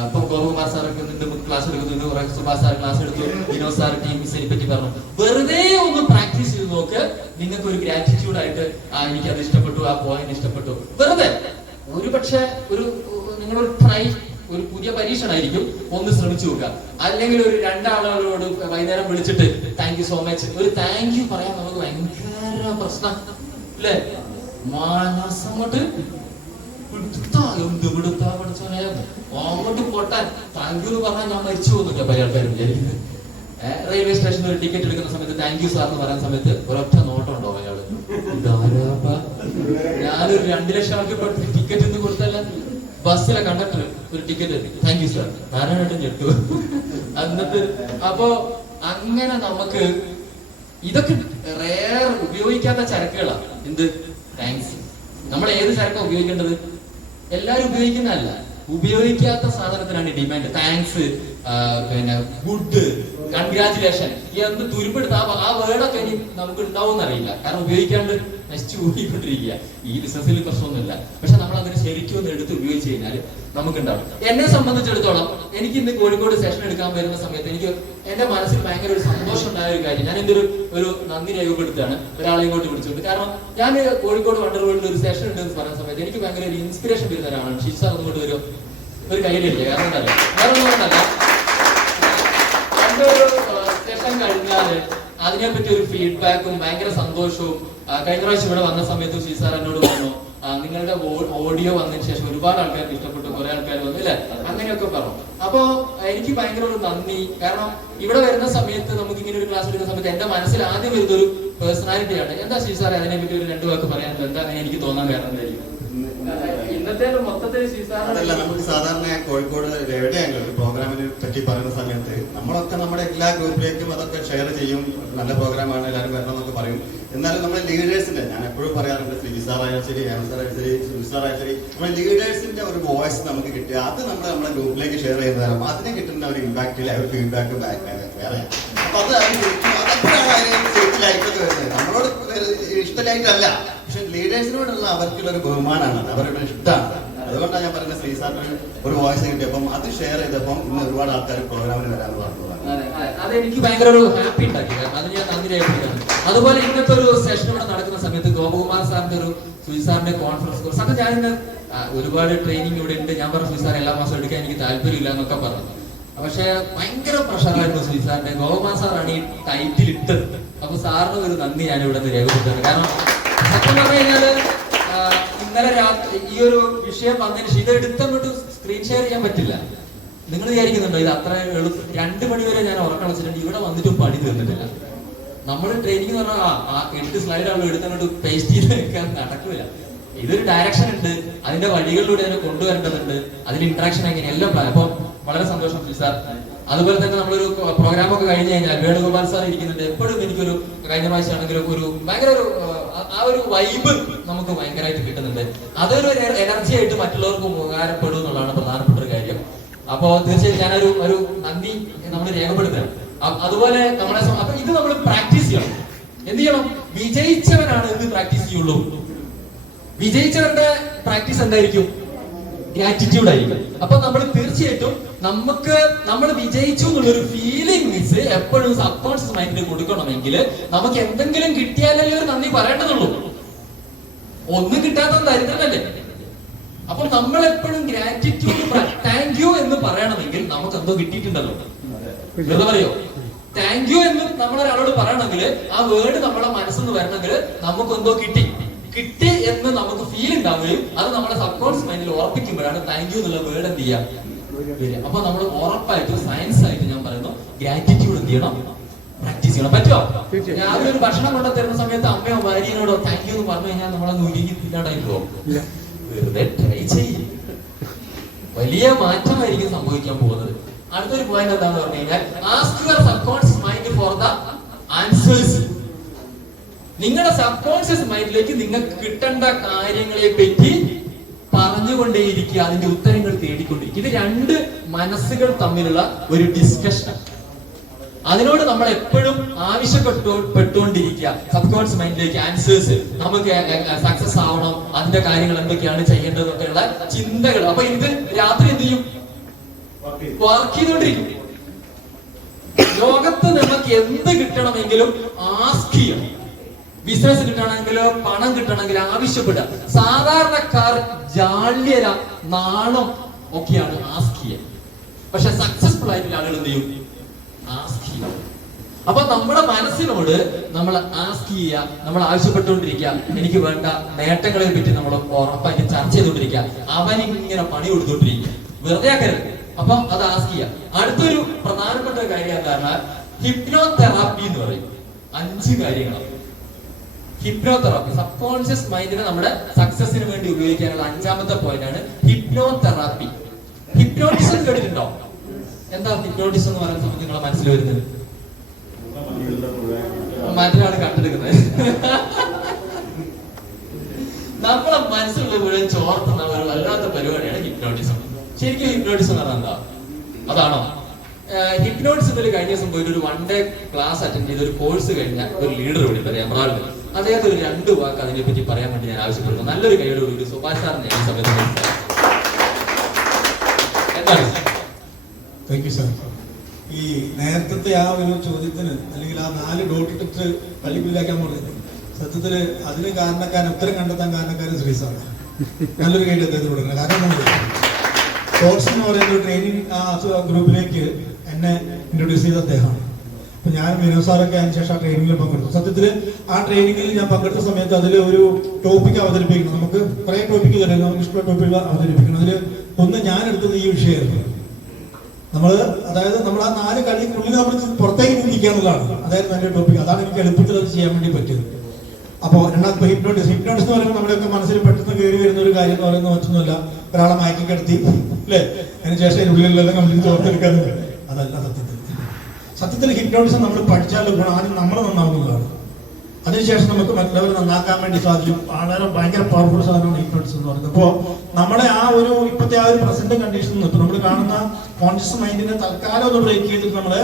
ഇപ്പം ഗോപകുമാർ സാറൊക്കെ ക്ലാസ് എടുക്കുന്നു, സുഭാഷ് സാർ ക്ലാസ് എടുത്തു, വിനോദ് സാർ ടീമിനെ പറ്റി പറഞ്ഞു. വെറുതെ ഒന്ന് പ്രാക്ടീസ് ചെയ്ത് നോക്ക്, നിങ്ങൾക്ക് ഒരു ഗ്രാറ്റിറ്റ്യൂഡ് ആയിട്ട് എനിക്ക് അത് ഇഷ്ടപ്പെട്ടു, ആ പോയിന്റ് ഇഷ്ടപ്പെട്ടു. വെറുതെ ഒരു പക്ഷെ നിങ്ങളൊരു ട്രൈ, ഒരു പുതിയ പരീക്ഷണമായിരിക്കും, ഒന്ന് ശ്രമിച്ചു നോക്കുക. അല്ലെങ്കിൽ ഒരു 2 ആളുകളോട് വൈകുന്നേരം വിളിച്ചിട്ട് താങ്ക് യു സോ മച്ച്, ഒരു താങ്ക് യു പറയാൻ നമുക്ക് ഭയങ്കര പ്രശ്നം അല്ലേ? മനസ്സങ്ങോട്ട് അങ്ങോട്ട് പൊട്ടാൻ താങ്ക് യു എന്ന് പറഞ്ഞാൽ ഞാൻ മരിച്ചു പോകുന്നില്ല പല ആൾക്കാരും വിചാരിക്കുന്നത്. റെയിൽവേ സ്റ്റേഷനിൽ ഒരു ടിക്കറ്റ് എടുക്കുന്ന സമയത്ത് താങ്ക് യു സാർ എന്ന് പറയുന്ന സമയത്ത് ഒരൊറ്റ നോട്ടം ഉണ്ടോ അയാള്? ഞാനൊരു 2 ലക്ഷം ആൾക്ക് ടിക്കറ്റ് ഇന്ന് കൊടുത്തല്ല. ബസ്സിലെ കണ്ടക്ടർ ഒരു ടിക്കറ്റ് താങ്ക് യു സാർ, നാരായണേട്ടൻ ഞെട്ടു എന്നിട്ട്. അപ്പോ അങ്ങനെ നമുക്ക് ഇതൊക്കെ റേർ ഉപയോഗിക്കാത്ത ചരക്കുകളാണ്. എന്ത് താങ്ക്സ്? നമ്മൾ ഏത് ചരക്കാണ് ഉപയോഗിക്കേണ്ടത്? എല്ലാരും ഉപയോഗിക്കുന്നതല്ല, ഉപയോഗിക്കാത്ത സാധനത്തിനാണ് ഡിമാൻഡ്. താങ്ക്സ്, പിന്നെ ഗുഡ്, കൺഗ്രാറ്റുലേഷൻ, എന്ത് തുരുപ്പെടുത്ത ആ വേർഡൊക്കെ ഇനി നമുക്ക് ഉണ്ടാവും അറിയില്ല. കാരണം ഉപയോഗിക്കാണ്ട് നശിച്ചു കൂടിക്കൊണ്ടിരിക്കുക. ഈ ബിസിനസ്സിൽ പ്രശ്നമൊന്നുമില്ല, പക്ഷെ നമ്മൾ അങ്ങനെ ശരിക്കും ഒന്ന് എടുത്ത് ഉപയോഗിച്ച് കഴിഞ്ഞാൽ നമുക്കുണ്ടാവും. എന്നെ സംബന്ധിച്ചിടത്തോളം എനിക്ക് ഇന്ന് കോഴിക്കോട് സെഷൻ എടുക്കാൻ വരുന്ന സമയത്ത് എനിക്ക് എന്റെ മനസ്സിൽ ഭയങ്കര ഒരു സന്തോഷം ഉണ്ടായ ഒരു കാര്യം, ഞാൻ എന്റെ ഒരു നന്ദി രേഖപ്പെടുത്തുകയാണ് ഒരാളെ ഇങ്ങോട്ട് വിളിച്ചുകൊണ്ട്. കാരണം ഞാൻ കോഴിക്കോട് വണ്ടർ വേൾഡിൽ ഒരു സെഷൻ ഉണ്ടെന്ന് പറയുന്ന സമയത്ത് എനിക്ക് ഭയങ്കര ഒരു ഇൻസ്പിറേഷൻ വരുന്ന ഒരാളാണ്. ഷിസാർ അങ്ങോട്ട് ഒരു കൈയിടില്ല, കാരണം എന്താ വേറെ ഒന്നുകൊണ്ടല്ല, എന്റെ ഒരു സെഷൻ കഴിഞ്ഞാല് അതിനെപ്പറ്റി ഒരു ഫീഡ്ബാക്കും ഭയങ്കര സന്തോഷവും. കഴിഞ്ഞ പ്രാവശ്യം ഇവിടെ വന്ന സമയത്ത് ഷിസാർ എന്നോട് പറഞ്ഞു, നിങ്ങളുടെ ഓഡിയോ വന്നതിന് ശേഷം ഒരുപാട് ആൾക്കാർക്ക് ഇഷ്ടപ്പെട്ടു, കുറെ ആൾക്കാർ വന്നു അല്ലെ, അങ്ങനെയൊക്കെ പറഞ്ഞു. അപ്പോ എനിക്ക് ഭയങ്കര ഒരു നന്ദി. കാരണം ഇവിടെ വരുന്ന സമയത്ത് നമുക്ക് ഇങ്ങനെ ഒരു ക്ലാസ് എടുക്കുന്ന സമയത്ത് എന്റെ മനസ്സിൽ ആദ്യം വരുന്ന ഒരു പേഴ്സണാലിറ്റിയാണ്. എന്താ ഷിസാറെ അതിനെപ്പറ്റി ഒരു 2 വാക്ക് പറയാനുള്ളത്? എന്താ അങ്ങനെ എനിക്ക് തോന്നാൻ കാരണം എന്തായിരിക്കും? ഇന്നത്തെ മൊത്തത്തിൽ അതല്ല, നമുക്ക് സാധാരണ കോഴിക്കോട് എവിടെയാണെങ്കിലും പ്രോഗ്രാമിനെ പറ്റി പറയുന്ന സമയത്ത് നമ്മളൊക്കെ നമ്മുടെ എല്ലാ ഗ്രൂപ്പിലേക്കും അതൊക്കെ ഷെയർ ചെയ്യും. നല്ല പ്രോഗ്രാമാണ്, എല്ലാവരും വരണം എന്നൊക്കെ പറയും. എന്നാലും നമ്മുടെ ലീഡേഴ്സിന്റെ, ഞാൻ എപ്പോഴും പറയാറുണ്ട്, ശ്രീ സാറായാലും ശരി, സാറായാലും ശരി, സുനിസാറായാലും ശരി, നമ്മുടെ ലീഡേഴ്സിന്റെ ഒരു വോയിസ് നമുക്ക് കിട്ടുക, അത് നമ്മുടെ ഗ്രൂപ്പിലേക്ക് ഷെയർ ചെയ്യുന്നതാണ്. അതിന് കിട്ടുന്ന ഒരു ഇമ്പാക്റ്റിൽ ഒരു ഫീഡ്ബാക്ക് വേറെ. അപ്പൊ അത് അതെപ്പോഴാണ് അതിന് ശരിയായിട്ടൊക്കെ വരുന്നത്. നമ്മളോട് ഇഷ്ടമായിട്ടല്ല, പക്ഷെ ലീഡേഴ്സിനോടുള്ള അവർക്കുള്ള ഒരു ബഹുമാനമാണ്, അവരുടെ ഇഷ്ടമാണ്. അതുകൊണ്ടാണ് ഞാൻ പറയുന്നത്, ശ്രീ സാറിന് ഒരു വോയിസ് കിട്ടിയപ്പം അത് ഷെയർ ചെയ്തപ്പം ഇന്ന് ഒരുപാട് ആൾക്കാർ പ്രോഗ്രാമിന് വരാമെന്ന് പറഞ്ഞതാണ്. അതെനിക്ക് ഭയങ്കര ഒരു ഹാപ്പി ഉണ്ടാക്കി, അത് ഞാൻ നന്ദി രേഖപ്പെടുത്തുകയാണ്. അതുപോലെ ഇന്നത്തെ ഒരു സെഷൻ ഇവിടെ നടക്കുന്ന സമയത്ത് ഗോപകുമാർ സാറിന്റെ ഒരു സുജിസാറിന്റെ കോൺഫറൻസ് കോഴ്സ്, അത് ഞാൻ ഒരുപാട് ട്രെയിനിങ് ഇവിടെ ഉണ്ട്. ഞാൻ പറഞ്ഞു സുജിസാർ എല്ലാ മാസം എടുക്കാൻ എനിക്ക് താല്പര്യമില്ല എന്നൊക്കെ പറഞ്ഞു. പക്ഷെ ഭയങ്കര പ്രഷറായിരുന്നു സുജിസാറിന്റെ. ഗോപകുമാർ സാറാണ് ഈ ടൈറ്റിൽ ഇട്ടത്. അപ്പൊ സാറിന് ഒരു നന്ദി ഞാൻ ഇവിടെ നിന്ന് രേഖപ്പെടുത്തുന്നത്. കാരണം സത്യം പറഞ്ഞു കഴിഞ്ഞാല് ഇന്നലെ രാത്രി ഈ ഒരു വിഷയം വന്നതിന് ശേഷം ഇത് എടുത്തങ്ങോട്ട് സ്ക്രീൻ ഷെയർ ചെയ്യാൻ പറ്റില്ല. നിങ്ങൾ വിചാരിക്കുന്നുണ്ടോ ഇത് അത്ര 2 മണി വരെ ഞാൻ ഉറക്കം വെച്ചിട്ടുണ്ട്, ഇവിടെ വന്നിട്ടും പണി തീർന്നിട്ടില്ല. നമ്മൾ ട്രെയിനിങ് എന്ന് പറഞ്ഞാൽ 8 സ്ലൈഡ് ആവുമ്പോൾ എടുത്തങ്ങോട്ട് പേസ്റ്റ് ചെയ്ത് വെക്കാൻ നടക്കില്ല. ഇതൊരു ഡയറക്ഷൻ ഉണ്ട്, അതിന്റെ വഴികളിലൂടെ അതിനെ കൊണ്ടുവരേണ്ടതുണ്ട്, അതിന്റെ ഇന്ററാക്ഷൻ എങ്ങനെ എല്ലാം. അപ്പൊ വളരെ സന്തോഷം സാർ. അതുപോലെ തന്നെ നമ്മളൊരു പ്രോഗ്രാം ഒക്കെ കഴിഞ്ഞ് കഴിഞ്ഞാൽ വേണുഗോപാൽ സാർ ഇരിക്കുന്നുണ്ട്. എപ്പോഴും എനിക്കൊരു കഴിഞ്ഞ പ്രാവശ്യം ആണെങ്കിലും ഒരു ഭയങ്കര ഒരു ആ ഒരു വൈബ് നമുക്ക് ഭയങ്കരമായിട്ട് കിട്ടുന്നുണ്ട്. അതൊരു എനർജി ആയിട്ട് മറ്റുള്ളവർക്ക് ഉപകാരപ്പെടും എന്നുള്ളതാണ് പ്രധാനപ്പെട്ട ഒരു കാര്യം. അപ്പോ തീർച്ചയായും ഞാനൊരു നന്ദി നമ്മൾ രേഖപ്പെടുത്തണം. അതുപോലെ നമ്മളെ അപ്പൊ ഇത് നമ്മൾ പ്രാക്ടീസ് ചെയ്യണം. എന്ത് ചെയ്യണം? വിജയിച്ചവനാണ് എന്ത് പ്രാക്ടീസ് ചെയ്യുള്ളൂ. വിജയിച്ചവരുടെ പ്രാക്ടീസ് എന്തായിരിക്കും? ഗ്രാറ്റിറ്റ്യൂഡ് ആയിരിക്കും. അപ്പൊ നമ്മൾ തീർച്ചയായിട്ടും നമ്മൾ വിജയിച്ചു എന്നുള്ളൊരു ഫീലിംഗ്സ് എപ്പോഴും സബ് കോൺഷ്യസ് മൈൻഡിൽ കൊടുക്കണമെങ്കിൽ നമുക്ക് എന്തെങ്കിലും കിട്ടിയാലല്ലേ ഒരു നന്ദി പറയേണ്ടതുള്ളൂ. ഒന്നും കിട്ടാത്ത ദരിദ്രനല്ലേ. അപ്പൊ നമ്മൾ എപ്പോഴും ഗ്രാറ്റിറ്റ്യൂഡ് താങ്ക് യു എന്ന് പറയണമെങ്കിൽ നമുക്ക് എന്തോ കിട്ടിയിട്ടുണ്ടല്ലോ. എന്താ പറയോ? താങ്ക് യു എന്ന് നമ്മളൊരാളോട് പറയണമെങ്കിൽ ആ വേർഡ് നമ്മളെ മനസ്സിൽ വരണമെങ്കിൽ നമുക്ക് എന്തോ കിട്ടി എന്ന് നമുക്ക് ഫീൽ ഉണ്ടാവുകയും അത് നമ്മുടെ സബ് കോൺഷ്യസ് മൈൻഡിൽ ഉറപ്പിക്കുമ്പോഴാണ് താങ്ക് യു എന്നുള്ള വേർഡ് എന്ത് ചെയ്യാം വരിക. അപ്പൊ നമ്മൾ ഉറപ്പായിട്ടും സയൻസ് ആയിട്ട് ഞാൻ പറയുന്നു ഗ്രാറ്റിറ്റ്യൂഡ് എന്ത് ചെയ്യണം? പ്രാക്ടീസ് ചെയ്യണം. പറ്റുമോ? രാവിലെ ഒരു ഭക്ഷണം കൊണ്ടു തരുന്ന സമയത്ത് അമ്മയോ ഭാര്യനോടോ താങ്ക് യു എന്ന് പറഞ്ഞു കഴിഞ്ഞാൽ നമ്മളൊന്ന് ഉരുകില്ലാണ്ടായി പോകും. വെറുതെ ട്രൈ ചെയ്യും. വലിയ മാറ്റമായിരിക്കും സംഭവിക്കാൻ പോകുന്നത്. അടുത്തൊരു പോയിന്റ് എന്താണെന്ന് പറഞ്ഞു കഴിഞ്ഞാൽ ask your subconscious mind for the answers. നിങ്ങളുടെ സബ് കോൺഷ്യസ് മൈൻഡിലേക്ക് നിങ്ങൾക്ക് കിട്ടേണ്ട കാര്യങ്ങളെ പറ്റി പറഞ്ഞുകൊണ്ടേയിരിക്കുക, അതിന്റെ ഉത്തരങ്ങൾ തേടിക്കൊണ്ടിരിക്കുക. ഇത് രണ്ട് മനസ്സുകൾ തമ്മിലുള്ള ഒരു ഡിസ്കഷൻ. അതിനോട് നമ്മൾ എപ്പോഴും ആവശ്യപ്പെട്ടുകൊണ്ടിരിക്കുക. സബ് കോൺഷ്യസ് മൈൻഡിലേക്ക് ആൻസേഴ്സ്, നമുക്ക് സക്സസ് ആവണം, അതിന്റെ കാര്യങ്ങൾ എന്തൊക്കെയാണ് ചെയ്യേണ്ടതെന്നൊക്കെയുള്ള ചിന്തകൾ. അപ്പൊ ഇത് രാത്രി എന്ത് ചെയ്യും? വർക്ക് ചെയ്തുകൊണ്ടിരിക്കും. ലോകത്ത് നമുക്ക് എന്ത് കിട്ടണമെങ്കിലും ആസ്ക് ചെയ്യണം. ബിസിനസ് കിട്ടണമെങ്കിലോ പണം കിട്ടണമെങ്കിലോ ആവശ്യപ്പെടുക. സാധാരണക്കാർ ജാള്യര, നാണം ഒക്കെയാണ് ആസ്ക് ചെയ്യുക. പക്ഷെ സക്സസ്ഫുൾ ആയിട്ടുള്ള ആളുകൾ എന്ത് ചെയ്യും? ആസ്ക് ചെയ്യും. അപ്പൊ നമ്മുടെ മനസ്സിനോട് നമ്മൾ ആസ്ക് ചെയ്യുക, നമ്മൾ ആവശ്യപ്പെട്ടുകൊണ്ടിരിക്കുക. എനിക്ക് വേണ്ട നേട്ടങ്ങളെ പറ്റി നമ്മൾ ഉറപ്പായിട്ട് ചർച്ച ചെയ്തുകൊണ്ടിരിക്കുക. അവനിങ്ങനെ പണി കൊടുത്തോണ്ടിരിക്കുക, വെറുതെ ആക്കരുത്. അപ്പൊ അത് ആസ്ക് ചെയ്യുക. അടുത്തൊരു പ്രധാനപ്പെട്ട കാര്യം എന്താണ്? ഹിപ്നോതെറാപ്പി എന്ന് പറയും. 5 കാര്യങ്ങളാണ് ഹിപ്നോതെറാപ്പി. സബ് കോൺഷ്യസ് മൈൻഡിനെ നമ്മുടെ സക്സസിന് വേണ്ടി ഉപയോഗിക്കാനുള്ള 5ാമത്തെ പോയിന്റ് ആണ് ഹിപ്നോതെറാപ്പി. ഹിപ്നോട്ടിസം കേട്ടിട്ടുണ്ടോ? എന്താ ഹിപ്നോട്ടിസം എന്ന് പറയുന്ന സമയത്ത് നിങ്ങളെ മനസ്സിൽ വരുന്നത്? മറ്റൊരാള് കണ്ടെടുക്കുന്നത് നമ്മളെ മനസ്സിലുള്ള മുഴുവൻ ചോർത്തുന്ന ഒരു വല്ലാത്ത പരിപാടിയാണ് ഹിപ്നോട്ടിസം. ശരിക്കും ഹിപ്നോട്ടിസം എന്ന് പറഞ്ഞാൽ എന്താ? അതാണോ? ഹിപ്നോട്ടിസത്തിൽ കഴിഞ്ഞ ദിവസം പോയിട്ട് ഒരു 1 ഡേ ക്ലാസ് അറ്റൻഡ് ചെയ്ത് ഒരു കോഴ്സ് കഴിഞ്ഞ ഒരു ലീഡർ വിളിക്കുന്നത് എമറാൾഡ്. അദ്ദേഹത്തെ ഒരു 2 വാക്ക് അതിനെ പറ്റി പറയാൻ വേണ്ടി ഞാൻ ആവശ്യപ്പെടുന്നു. നല്ലൊരു കൈയോട് കൂടി സുഭാഷ് സാറിനെ ഈ സമയത്ത് എന്താണ്? Thank you sir. ഈ നേരത്തെ ആ ഒരു ചോദ്യത്തിന് അല്ലെങ്കിൽ ആ 4 ഡോട്ട് ഇട്ടിട്ട് പള്ളിക്കുള്ളിലാക്കാൻ പറഞ്ഞത് സത്യത്തില് അതിന് കാരണക്കാരൻ, ഉത്തരം കണ്ടെത്താൻ കാരണക്കാരൻ ശ്രീസാണ്. നല്ലൊരു കൈ അദ്ദേഹത്തിന് കൊടുക്കണം. കാരണം കോഴ്സ് എന്ന് പറയുന്ന ഒരു ട്രെയിനിങ് ഗ്രൂപ്പിലേക്ക് എന്നെ ഇൻട്രൊഡ്യൂസ് ചെയ്ത അദ്ദേഹമാണ്. അപ്പൊ ഞാൻ വിനോദ് സാറൊക്കെ അതിന് ശേഷം ആ ട്രെയിനിങ്ങിൽ പങ്കെടുത്തു. സത്യത്തിൽ ആ ട്രെയിനിങ്ങിൽ ഞാൻ പങ്കെടുത്ത സമയത്ത് അതിൽ ഒരു ടോപ്പിക് അവതരിപ്പിക്കണം. നമുക്ക് കുറെ ടോപ്പിക്ക് തരുന്നു, നമുക്ക് ഇഷ്ടമുള്ള ടോപ്പിക്കുകൾ അവതരിപ്പിക്കണം. അതിൽ ഒന്ന് ഞാൻ എടുത്തത് ഈ വിഷയമായിരുന്നു. അതായത് നമ്മൾ ആ 4 കളിക്കുള്ളിൽ നമ്മൾ പുറത്തേക്ക് ചിന്തിക്കുക എന്നുള്ളതാണ്. അതായത് എൻ്റെ ടോപ്പിക്. അതാണ് എനിക്ക് എളുപ്പത്തിൽ അത് ചെയ്യാൻ വേണ്ടി പറ്റിയത്. അപ്പോൾ രണ്ടാമത്തെ ഹിപ്നോട്ടിസം എന്ന് പറയുമ്പോൾ നമ്മുടെയൊക്കെ മനസ്സിൽ പെട്ടെന്ന് കയറി വരുന്ന ഒരു കാര്യം എന്ന് പറയുന്നത് മറ്റൊന്നുമല്ല, ഒരാളെ മയക്കി കിടത്തി അല്ലേ, അതിനുശേഷം അതിനുള്ളിലെല്ലാം കംപ്ലീറ്റ് ഓർത്തെടുക്കാറുണ്ട്. അതല്ല സത്യത്തിൽ ഹിപ്നോട്ടിസം നമ്മൾ പഠിച്ചാൽ ഗുണം ആദ്യം നമ്മൾ നന്നാവുന്നതാണ്. അതിനുശേഷം നമുക്ക് മറ്റുള്ളവരെ നന്നാക്കാൻ വേണ്ടി സാധിക്കും. വളരെ ഭയങ്കര പവർഫുൾ സാധനമാണ് ഹിപ്നോട്ടിസം എന്ന് പറയുന്നത്. അപ്പോൾ നമ്മളെ ആ ഒരു ഇപ്പോഴത്തെ ആ ഒരു പ്രസന്റ് കണ്ടീഷനിൽ ഇപ്പൊ നമ്മൾ കാണുന്ന കോൺഷ്യസ് മൈൻഡിനെ തൽക്കാലം ഒന്ന് ബ്രേക്ക് ചെയ്തിട്ട് നമ്മള്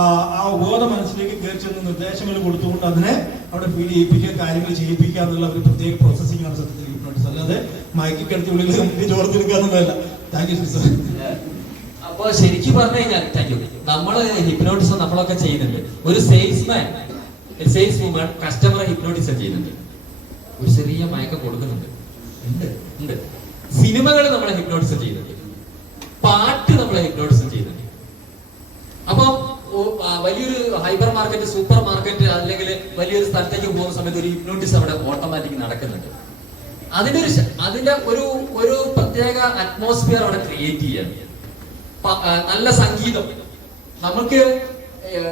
ആ ബോധ മനസ്സിലേക്ക് കയറി ചെന്ന് നിർദ്ദേശങ്ങൾ കൊടുത്തുകൊണ്ട് അതിനെ അവിടെ ഫീൽ ചെയ്യിപ്പിക്കുക, കാര്യങ്ങൾ ചെയ്യിപ്പിക്കുക എന്നുള്ള ഒരു പ്രത്യേക പ്രോസസ്സിംഗ് ആണ് സത്യത്തിൽ ഹിപ്നോട്ടിസം. അല്ലാതെ മയക്കിക്കെടുത്ത് ഉള്ളിൽ ചോർത്തിരിക്കുക എന്നുള്ളതല്ല. Thank you sir. അപ്പൊ ശരിക്കും പറഞ്ഞു കഴിഞ്ഞാൽ താങ്ക് യു. നമ്മള് ഹിപ്നോട്ടിസം നമ്മളൊക്കെ ചെയ്യുന്നുണ്ട്. ഒരു സെയിൽസ് വുമൺ കസ്റ്റമറെ ഹിപ്നോട്ടിസം ചെയ്യുന്നുണ്ട്. ഒരു ചെറിയ മയക്കം കൊടുക്കുന്നുണ്ട്. ഉണ്ട്. സിനിമകൾ നമ്മളെ ഹിപ്നോട്ടിസം ചെയ്യുന്നുണ്ട്. പാട്ട് നമ്മളെ ഹിപ്നോട്ടിസം ചെയ്യുന്നുണ്ട്. അപ്പൊ വലിയൊരു ഹൈപ്പർ മാർക്കറ്റ്, സൂപ്പർ മാർക്കറ്റ് അല്ലെങ്കിൽ വലിയൊരു സ്ഥലത്തേക്ക് പോകുന്ന സമയത്ത് ഒരു ഹിപ്നോട്ടിസം അവിടെ ഓട്ടോമാറ്റിക് നടക്കുന്നുണ്ട്. അതിന്റെ ഒരു പ്രത്യേക അറ്റ്മോസ്ഫിയർ അവിടെ ക്രിയേറ്റ് ചെയ്യാൻ. നല്ല സംഗീതം,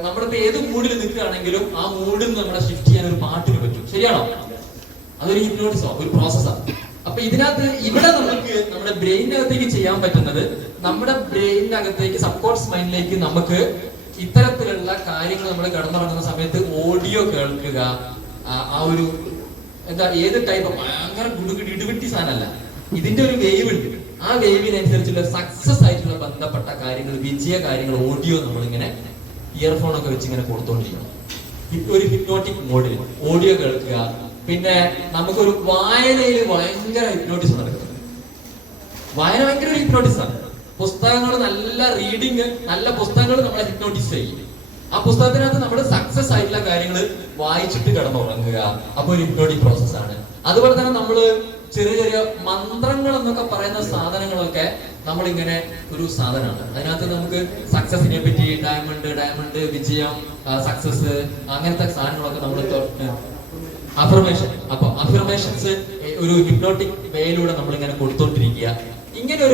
നമ്മളിപ്പോ ഏത് മൂഡിൽ നിൽക്കുകയാണെങ്കിലും ആ മൂഡിൽ നമ്മളെ ഷിഫ്റ്റ് ചെയ്യാൻ ഒരു പാട്ടിന് പറ്റും. ശരിയാണോ? അതൊരു ഹിപ്നോട്ടിസോ ഒരു പ്രോസസ്സാണ്. അപ്പൊ ഇവിടെ നമുക്ക് നമ്മുടെ ബ്രെയിനകത്തേക്ക് ചെയ്യാൻ പറ്റുന്നത്, നമ്മുടെ ബ്രെയിനകത്തേക്ക് സബ് കോൺഷ്യസ് മൈൻഡിലേക്ക് നമുക്ക് ഇത്തരത്തിലുള്ള കാര്യങ്ങൾ നമ്മൾ കിടന്നുറങ്ങുന്ന സമയത്ത് ഓഡിയോ കേൾക്കുക. ആ ഒരു ഏത് ടൈപ്പ് ഭയങ്കര ഇടുവിട്ടി സാധനമല്ല, ഇതിന്റെ ഒരു വേവ് ഉണ്ട്. ആ വേവിനനുസരിച്ചുള്ള സക്സസ് ആയിട്ടുള്ള ബന്ധപ്പെട്ട കാര്യങ്ങൾ, വിജയ കാര്യങ്ങൾ ഓഡിയോ നമ്മളിങ്ങനെ ഇയർഫോൺ ഒക്കെ വെച്ച് ഇങ്ങനെ കൊടുത്തോണ്ടിരിക്കണം. ഒരു ഹിപ്നോട്ടിക് മോഡിൽ ഓഡിയോ കേൾക്കുക. പിന്നെ നമുക്കൊരു വായനയിൽ ഭയങ്കര ഹിപ്നോട്ടിസം നടക്കുന്നുണ്ട്. വായന ഭയങ്കര ഒരു ഹിപ്നോട്ടിസം ആണ്. പുസ്തകങ്ങൾ, നല്ല റീഡിങ്, നല്ല പുസ്തകങ്ങൾ നമ്മളെ ഹിപ്നോട്ടിസ് ചെയ്യും. ആ പുസ്തകത്തിനകത്ത് നമ്മൾ സക്സസ് ആയിട്ടുള്ള കാര്യങ്ങൾ വായിച്ചിട്ട് കിടന്നുറങ്ങുക, അപ്പൊ ഒരു ഹിപ്നോട്ടിക് പ്രോസസ് ആണ്. അതുപോലെ തന്നെ നമ്മള് ചെറിയ ചെറിയ മന്ത്രങ്ങൾ എന്നൊക്കെ പറയുന്ന സാധനങ്ങളൊക്കെ നമ്മളിങ്ങനെ ഒരു സാധനമാണ്. അതിനകത്ത് നമുക്ക് സക്സസിനെ പറ്റി ഡയമണ്ട് വിജയം, സക്സസ്, അങ്ങനത്തെ സാധനങ്ങളൊക്കെ നമ്മൾ അഫർമേഷൻ. അപ്പൊ അഫർമേഷൻസ് ഒരു ഹിപ്നോട്ടിക് വേയിലൂടെ നമ്മളിങ്ങനെ കൊടുത്തോണ്ടിരിക്കുക. ഇങ്ങനെ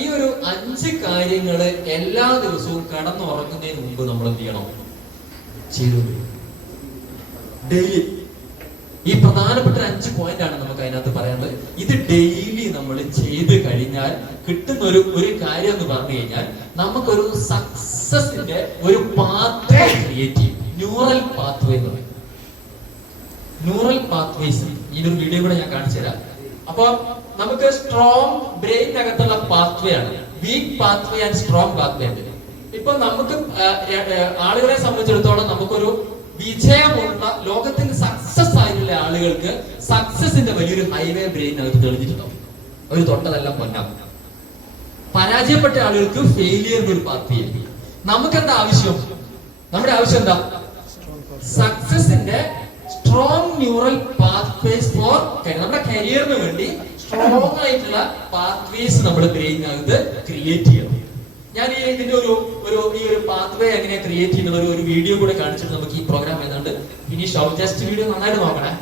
ഈ ഒരു 5 കാര്യങ്ങള് എല്ലാ ദിവസവും കടന്നുറങ്ങുന്നതിന് മുമ്പ് നമ്മൾ എന്ത് ചെയ്യണം? ചെയ്തു ഡെയിലി. ഈ പ്രധാനപ്പെട്ട 5 പോയിന്റ് ആണ് നമുക്ക് അതിനകത്ത് പറയാനുള്ളത്. ഇത് ഡെയിലി നമ്മൾ ചെയ്ത് കഴിഞ്ഞാൽ കിട്ടുന്ന ഒരു കാര്യം എന്ന് പറഞ്ഞു കഴിഞ്ഞാൽ നമുക്കൊരു സക്സസിന്റെ ഒരു പാത്വേ ക്രിയേറ്റ് ചെയ്യും. ന്യൂറൽ പാത്വേ എന്ന് പറയും. ന്യൂറൽ പാത്വേസ് ഈ ഒരു വീഡിയോ കൂടെ ഞാൻ കാണിച്ചു തരാം. അപ്പൊ നമുക്ക് സ്ട്രോങ് ബ്രെയിനകത്തുള്ള പാത്വേ ആണ്, weak pathway and strong pathway ഉണ്ട്. ഇപ്പൊ നമുക്ക് ആളുകളെ സംബന്ധിച്ചിടത്തോളം നമുക്കൊരു വിജയമുള്ള ലോകത്തിൽ സക്സസ് ആയിട്ടുള്ള ആളുകൾക്ക് സക്സസിന്റെ വലിയൊരു ഹൈവേ ബ്രെയിനകത്ത് തെളിഞ്ഞിട്ടുണ്ടാവും. അവർ തൊട്ടതെല്ലാം പൊന്നാകും. പരാജയപ്പെട്ട ആളുകൾക്ക് ഫെയിലിയറിന്റെ ഒരു പാത്വേ ആയിരിക്കും. നമുക്ക് എന്താ ആവശ്യം? നമ്മുടെ ആവശ്യം എന്താ? സക്സസിന്റെ സ്ട്രോങ് ന്യൂറൽ പാത്വേസ് ഫോർ നമ്മുടെ കരിയറിന് വേണ്ടി സ്ട്രോങ് ആയിട്ടുള്ള പാത്വേസ് നമ്മുടെ ബ്രെയിനകത്ത് ക്രിയേറ്റ് ചെയ്യണം. ഞാൻ ഇതിന്റെ ഈ ഒരു പാത്വേ എങ്ങനെ ക്രിയേറ്റ് ചെയ്യുന്ന ഒരു വീഡിയോ കൂടെ കാണിച്ചിട്ട് നമുക്ക് ഈ പ്രോഗ്രാം ഏതാണ്ട് ഫിനിഷ് ആവും. ജസ്റ്റ് വീഡിയോ നന്നായിട്ട് നോക്കണേ.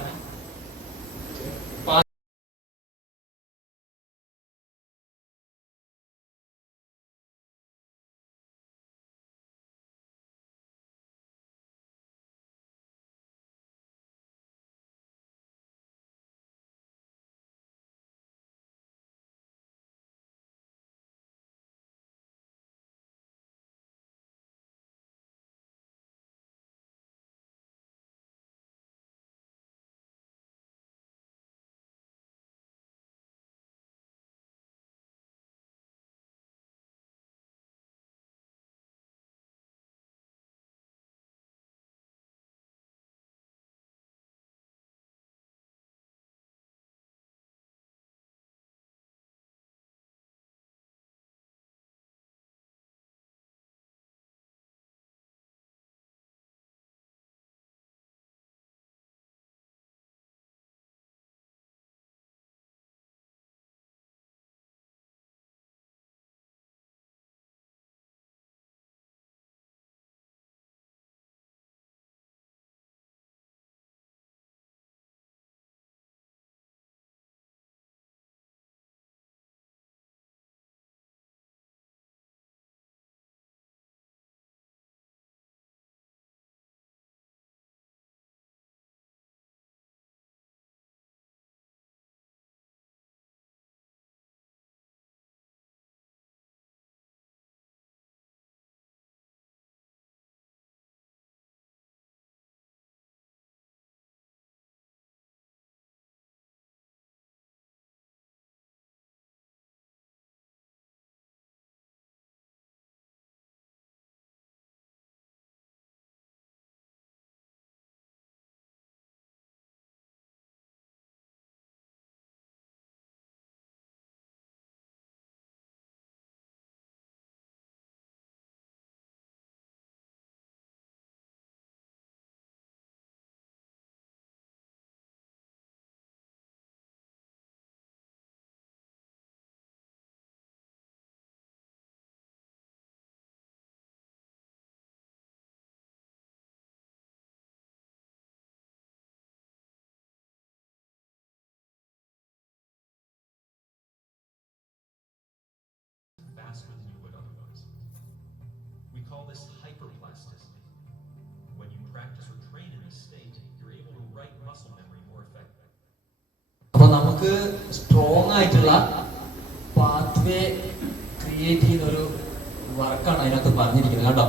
faster than you would otherwise. We call this hyperplasticity. When you practice or train in this state, you're able to write muscle memory more effectively. അപ്പൊ നമുക്ക് സ്ട്രോങ് ആയിട്ടുള്ള പാത്വേ ക്രിയേറ്റ് ചെയ്യുന്ന ഒരു വർക്കാണ് അതിനകത്ത് പറഞ്ഞിരിക്കുന്നത് കേട്ടോ.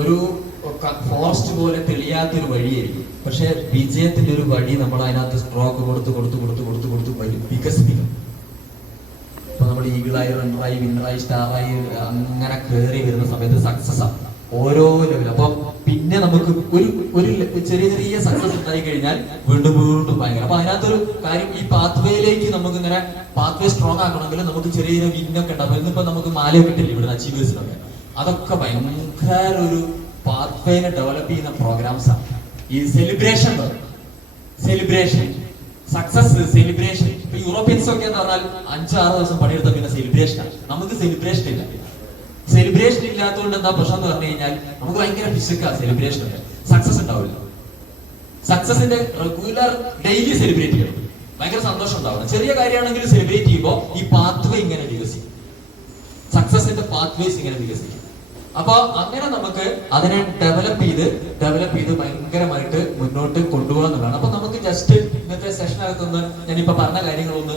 ഒരു ഫോറസ്റ്റ് പോലെ തെളിയാത്തൊരു വഴിയായിരിക്കും, പക്ഷെ വിജയത്തിന്റെ ഒരു വഴി നമ്മൾ അതിനകത്ത് സ്ട്രോക്ക് കൊടുത്ത് വികസിപ്പിക്കും. ഇപ്പൊ നമ്മൾ ഈഗിളായി, റണ്ണറായി, വിന്നറായി, സ്റ്റാറായി അങ്ങനെ കയറി വരുന്ന സമയത്ത് സക്സസ് ആണ് ഓരോ ലെവലും. അപ്പൊ പിന്നെ നമുക്ക് ഒരു ചെറിയ ചെറിയ സക്സസ് ഉണ്ടായി കഴിഞ്ഞാൽ വീണ്ടും വീണ്ടും ഭയങ്കര. അപ്പൊ അതിനകത്തൊരു കാര്യം, ഈ പാത്ത് വേയിലേക്ക് നമുക്ക് ഇങ്ങനെ പാത്ത് വേ സ്ട്രോങ് ആക്കണമെങ്കിൽ നമുക്ക് ചെറിയ ചെറിയ വിന്നൊക്കെ ഉണ്ടാവും. ഇന്നിപ്പോ നമുക്ക് മാലയൊക്കെ ഇട്ടില്ല ഇവിടെ അച്ചീവേഴ്സിനൊക്കെ. അതൊക്കെ ഭയങ്കര ഒരു പാത്ത് വേനെ ഡെവലപ്പ് ചെയ്യുന്ന പ്രോഗ്രാംസ് ആണ് ഈ സെലിബ്രേഷൻ. Success celebration. ഇപ്പൊ യൂറോപ്യൻസ് ഒക്കെ എന്ന് പറഞ്ഞാൽ 5-6 ദിവസം പണിയെടുത്ത പിന്നെ സെലിബ്രേഷനാണ്. നമുക്ക് സെലിബ്രേഷൻ ഇല്ല. സെലിബ്രേഷൻ ഇല്ലാത്തതുകൊണ്ട് എന്താ പ്രശ്നം എന്ന് പറഞ്ഞു കഴിഞ്ഞാൽ നമുക്ക് ഭയങ്കര ഫിസിക്കാ സെലിബ്രേഷൻ ഒക്കെ. സക്സസ് ഉണ്ടാവില്ല. സക്സസിന്റെ റെഗുലർ ഡെയിലി സെലിബ്രേറ്റ് ചെയ്യണം. ഭയങ്കര സന്തോഷം ഉണ്ടാവണം. ചെറിയ കാര്യമാണെങ്കിൽ സെലിബ്രേറ്റ് ചെയ്യുമ്പോൾ ഈ പാത്ത് വേ ഇങ്ങനെ വികസിക്കും. സക്സസിന്റെ പാത്ത് വേസ് ഇങ്ങനെ വികസിക്കും. അപ്പൊ അങ്ങനെ നമുക്ക് അതിനെ ഡെവലപ്പ് ചെയ്ത് ഭയങ്കരമായിട്ട് മുന്നോട്ട് കൊണ്ടുപോകാന്നുള്ളതാണ്. അപ്പൊ നമുക്ക് ജസ്റ്റ് ഇന്നത്തെ സെഷനകത്തുനിന്ന് ഞാനിപ്പോ പറഞ്ഞ കാര്യങ്ങളൊന്ന്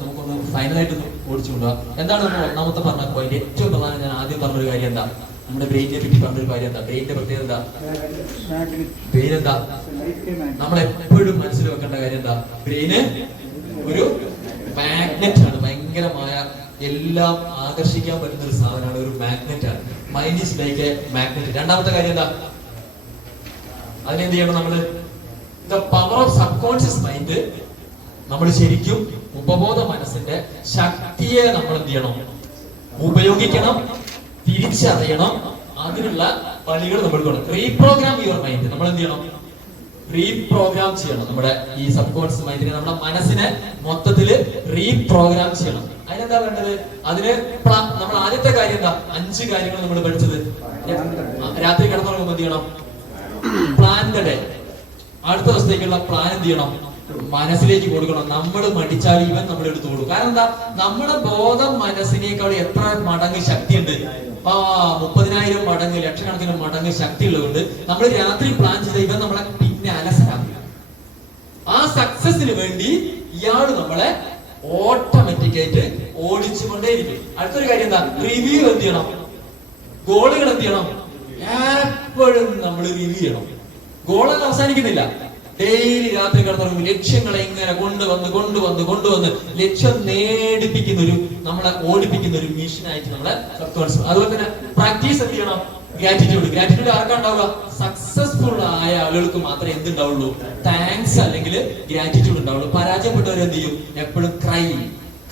നമുക്കൊന്ന് ഫൈനലായിട്ട് ഓടിച്ചു കൊണ്ടുപോകാം. എന്താണ് നമ്മൾ ഒന്നാമത്തെ പറഞ്ഞ പോയിന്റ്? ഏറ്റവും പ്രധാനം ഞാൻ ആദ്യം പറഞ്ഞൊരു കാര്യം എന്താ? നമ്മുടെ ബ്രെയിനിനെ പറ്റി പറഞ്ഞൊരു കാര്യം എന്താ? ബ്രെയിനിന്റെ പ്രത്യേകത എന്താ? ബ്രെയിൻ എന്താ? നമ്മളെപ്പോഴും മനസ്സിൽ വെക്കേണ്ട കാര്യം എന്താ? ബ്രെയിന് ഒരു മാഗ്നറ്റ് ആണ്. ഭയങ്കരമായ എല്ലാം ആകർഷിക്കാൻ പറ്റുന്ന ഒരു സാധനമാണ്, ഒരു മാഗ്നറ്റ് ആണ്. Mind is like A magnet. രണ്ടാമത്തെ കാര്യം എന്താ? അതിനെന്ത് ചെയ്യണം നമ്മള്? The power of sub conscious mind. നമ്മൾ ശരിക്കും ഉപബോധ മനസ്സിന്റെ ശക്തിയെ നമ്മൾ എന്ത് ചെയ്യണം? ഉപയോഗിക്കണം, തിരിച്ചറിയണം. അതിനുള്ള പണികൾ നമ്മൾ കൊടുക്കണം. Reprogram your mind. നമ്മൾ എന്ത് ചെയ്യണം? റീപ്രോഗ്രാം ചെയ്യണം നമ്മുടെ ഈ സബ് കോൺഷ്യസ് മൈൻഡിനെ, നമ്മുടെ മനസ്സിനെ മൊത്തത്തില് റീപ്രോഗ്രാം ചെയ്യണം. അതിനെന്താ വേണ്ടത്? അതിന് നമ്മൾ ആദ്യത്തെ കാര്യം എന്താ? 5 കാര്യങ്ങൾ നമ്മൾ പഠിച്ചത്. രാത്രി കിടന്നുറങ്ങുമ്പോൾ എന്ത് ചെയ്യണം? Plan the day. അടുത്ത ദിവസത്തേക്കുള്ള പ്ലാൻ എന്ത് ചെയ്യണം? മനസ്സിലേക്ക് കൊടുക്കണം. നമ്മൾ മടിച്ചാൽ ഇവൻ നമ്മൾ എടുത്തു കൊടുക്കും. കാരണം എന്താ? നമ്മുടെ ബോധം മനസ്സിനേക്കാൾ എത്ര മടങ്ങ് ശക്തിയുണ്ട്? 30,000 മടങ്ങ്, ലക്ഷക്കണക്കിന് മടങ്ങ് ശക്തി ഉള്ളതുകൊണ്ട് നമ്മൾ രാത്രി പ്ലാൻ ചെയ്ത ഇവൻ നമ്മളെ പിന്നെ അലസരാക്കും. ആ സക്സസിന് വേണ്ടി ഇയാള് നമ്മളെ ഓട്ടോമാറ്റിക് ആയിട്ട് ഓടിച്ചുകൊണ്ടേയിരിക്കും. അടുത്തൊരു കാര്യം എന്താ? റിവ്യൂ എന്ത് ചെയ്യണം? ഗോളുകൾ എന്ത് ചെയ്യണം? എപ്പോഴും നമ്മൾ റിവ്യൂ ചെയ്യണം. ഗോളുകൾ അവസാനിക്കുന്നില്ല. ഡെയിലി രാത്രി കിടന്നുറങ്ങും ലക്ഷ്യങ്ങളെ ഇങ്ങനെ കൊണ്ടുവന്ന് ലക്ഷ്യം നമ്മളെ ഓടിപ്പിക്കുന്ന ഒരു മിഷനായിട്ട് നമ്മളെ സബ്കോൺഷ്യസ്. അതുപോലെ തന്നെ പ്രാക്ടീസ് എന്ത് ചെയ്യണം? ഗ്രാറ്റിറ്റ്യൂഡ് ആർക്കാ ഉണ്ടാവുക? സക്സസ്ഫുൾ ആയ ആളുകൾക്ക് മാത്രമേ എന്തുണ്ടാവുള്ളൂ? താങ്ക്സ് അല്ലെങ്കിൽ ഗ്രാറ്റിറ്റ്യൂഡ് ഉണ്ടാവുള്ളൂ. പരാജയപ്പെട്ടവർ എന്ത് ചെയ്യും? എപ്പോഴും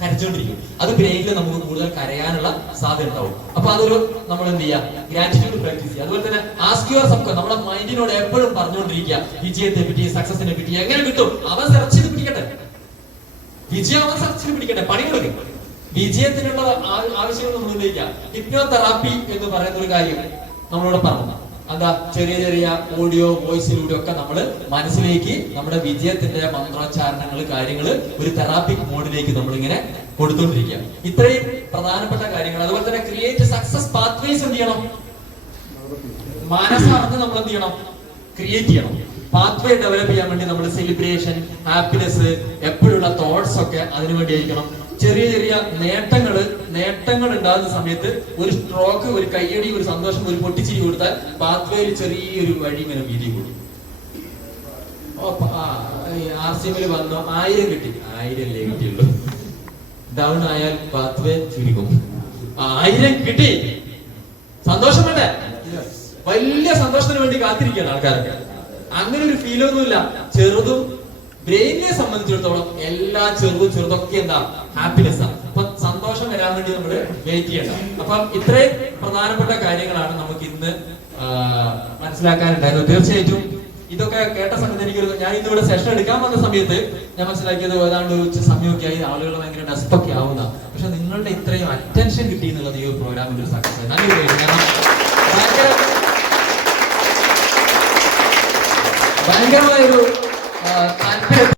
കരച്ചോണ്ടിരിക്കും. അത് ബ്രെയിനിൽ നമുക്ക് കൂടുതൽ കരയാനുള്ള സാധ്യത ഉണ്ടാവും. അപ്പൊ അതൊരു നമ്മൾ എന്ത് ചെയ്യുക? ഗ്രാറ്റിറ്റ്യൂഡ് പ്രാക്ടീസ് ചെയ്യുക. അതുപോലെ തന്നെ ആസ്ക് യുവർ സബ്കോൺഷ്യസ്. നമ്മുടെ മൈൻഡിനോട് എപ്പോഴും പറഞ്ഞുകൊണ്ടിരിക്കുക വിജയത്തെ പറ്റി, സക്സസിനെ പറ്റി. എങ്ങനെ കിട്ടും? അവൻ സെർച്ച് ചെയ്ത് പിടിക്കട്ടെ. വിജയം അവൻ സെർച്ച് ചെയ്ത് പിടിക്കട്ടെ. പണി കൊടുക്കും. വിജയത്തിനുള്ള ആവശ്യങ്ങൾ നമ്മൾ ഉന്നയിക്കുക. ഹിപ്നോതെറാപ്പി എന്ന് പറയുന്ന ഒരു കാര്യം നമ്മളോട് പറഞ്ഞു. എന്താ? ചെറിയ ചെറിയ ഓഡിയോ വോയിസിലൂടെ ഒക്കെ നമ്മൾ മനസ്സിലേക്ക് നമ്മുടെ വിജയത്തിന്റെ മന്ത്രോച്ചാരണങ്ങൾ, കാര്യങ്ങള് ഒരു തെറാപ്പിക് മോഡിലേക്ക് നമ്മളിങ്ങനെ കൊടുത്തോണ്ടിരിക്കുക. ഇത്രയും പ്രധാനപ്പെട്ട കാര്യങ്ങൾ. അതുപോലെ തന്നെ ക്രിയേറ്റ് സക്സസ് പാത്വേസ് എന്ത് ചെയ്യണം? മനസ്സറിഞ്ഞ് നമ്മൾ എന്ത് ചെയ്യണം? ക്രിയേറ്റ് ചെയ്യണം. പാത്വേ ഡെവലപ്പ് ചെയ്യാൻ വേണ്ടി നമ്മൾ സെലിബ്രേഷൻ, ഹാപ്പിനെസ്, എപ്പോഴുള്ള തോട്ട്സ് ഒക്കെ അതിനുവേണ്ടി ആയിരിക്കണം. ചെറിയ ചെറിയ നേട്ടങ്ങൾ ഉണ്ടാകുന്ന സമയത്ത് ഒരു സ്ട്രോക്ക്, ഒരു കയ്യടി, ഒരു സന്തോഷം, ഒരു പൊട്ടിച്ചിരി കൊടുത്താൽ പാത്വേയിൽ ചെറിയൊരു വഴി ഇങ്ങനെ വീതി കൂടി. RCMൽ വന്നു 1000 കിട്ടി. 1000 അല്ലേ കിട്ടിയുള്ളൂ. ഡൗൺ ആയാൽ പാത്വേ ചുരുക്കും. 1000 കിട്ടി, സന്തോഷം വേണ്ടേ? വലിയ സന്തോഷത്തിന് വേണ്ടി കാത്തിരിക്കുകയാണ് ആൾക്കാരൊക്കെ. അങ്ങനെ ഒരു ഫീലൊന്നുമില്ല. ചെറുതും ബ്രെയിനിനെ സംബന്ധിച്ചിടത്തോളം എല്ലാ ചെറുതൊക്കെ എന്താ? ഹാപ്പിനെസ് ആണ്. അപ്പൊ സന്തോഷം വരാൻ വേണ്ടി നമ്മൾ വെയിറ്റ് ചെയ്യണം. അപ്പൊ ഇത്രയും പ്രധാനപ്പെട്ട കാര്യങ്ങളാണ് നമുക്ക് ഇന്ന് മനസ്സിലാക്കാനുണ്ടായിരുന്നത്. തീർച്ചയായിട്ടും ഇതൊക്കെ കേട്ട സമയത്ത് ഞാൻ ഇന്നിവിടെ സെഷൻ എടുക്കാൻ വന്ന സമയത്ത് ഞാൻ മനസ്സിലാക്കിയത് ഏതാണ്ട് ഉച്ച സമയമൊക്കെ ആയി ആളുകൾ ഭയങ്കര ഡെസ്പൊക്കെ ആവുന്ന. പക്ഷെ നിങ്ങളുടെ ഇത്രയും അറ്റൻഷൻ കിട്ടി എന്നുള്ളത് ഈ പ്രോഗ്രാമിന്റെ ഒരു സക്സസ്. നല്ലൊരു ഭയങ്കരമായൊരു താല്പര്യം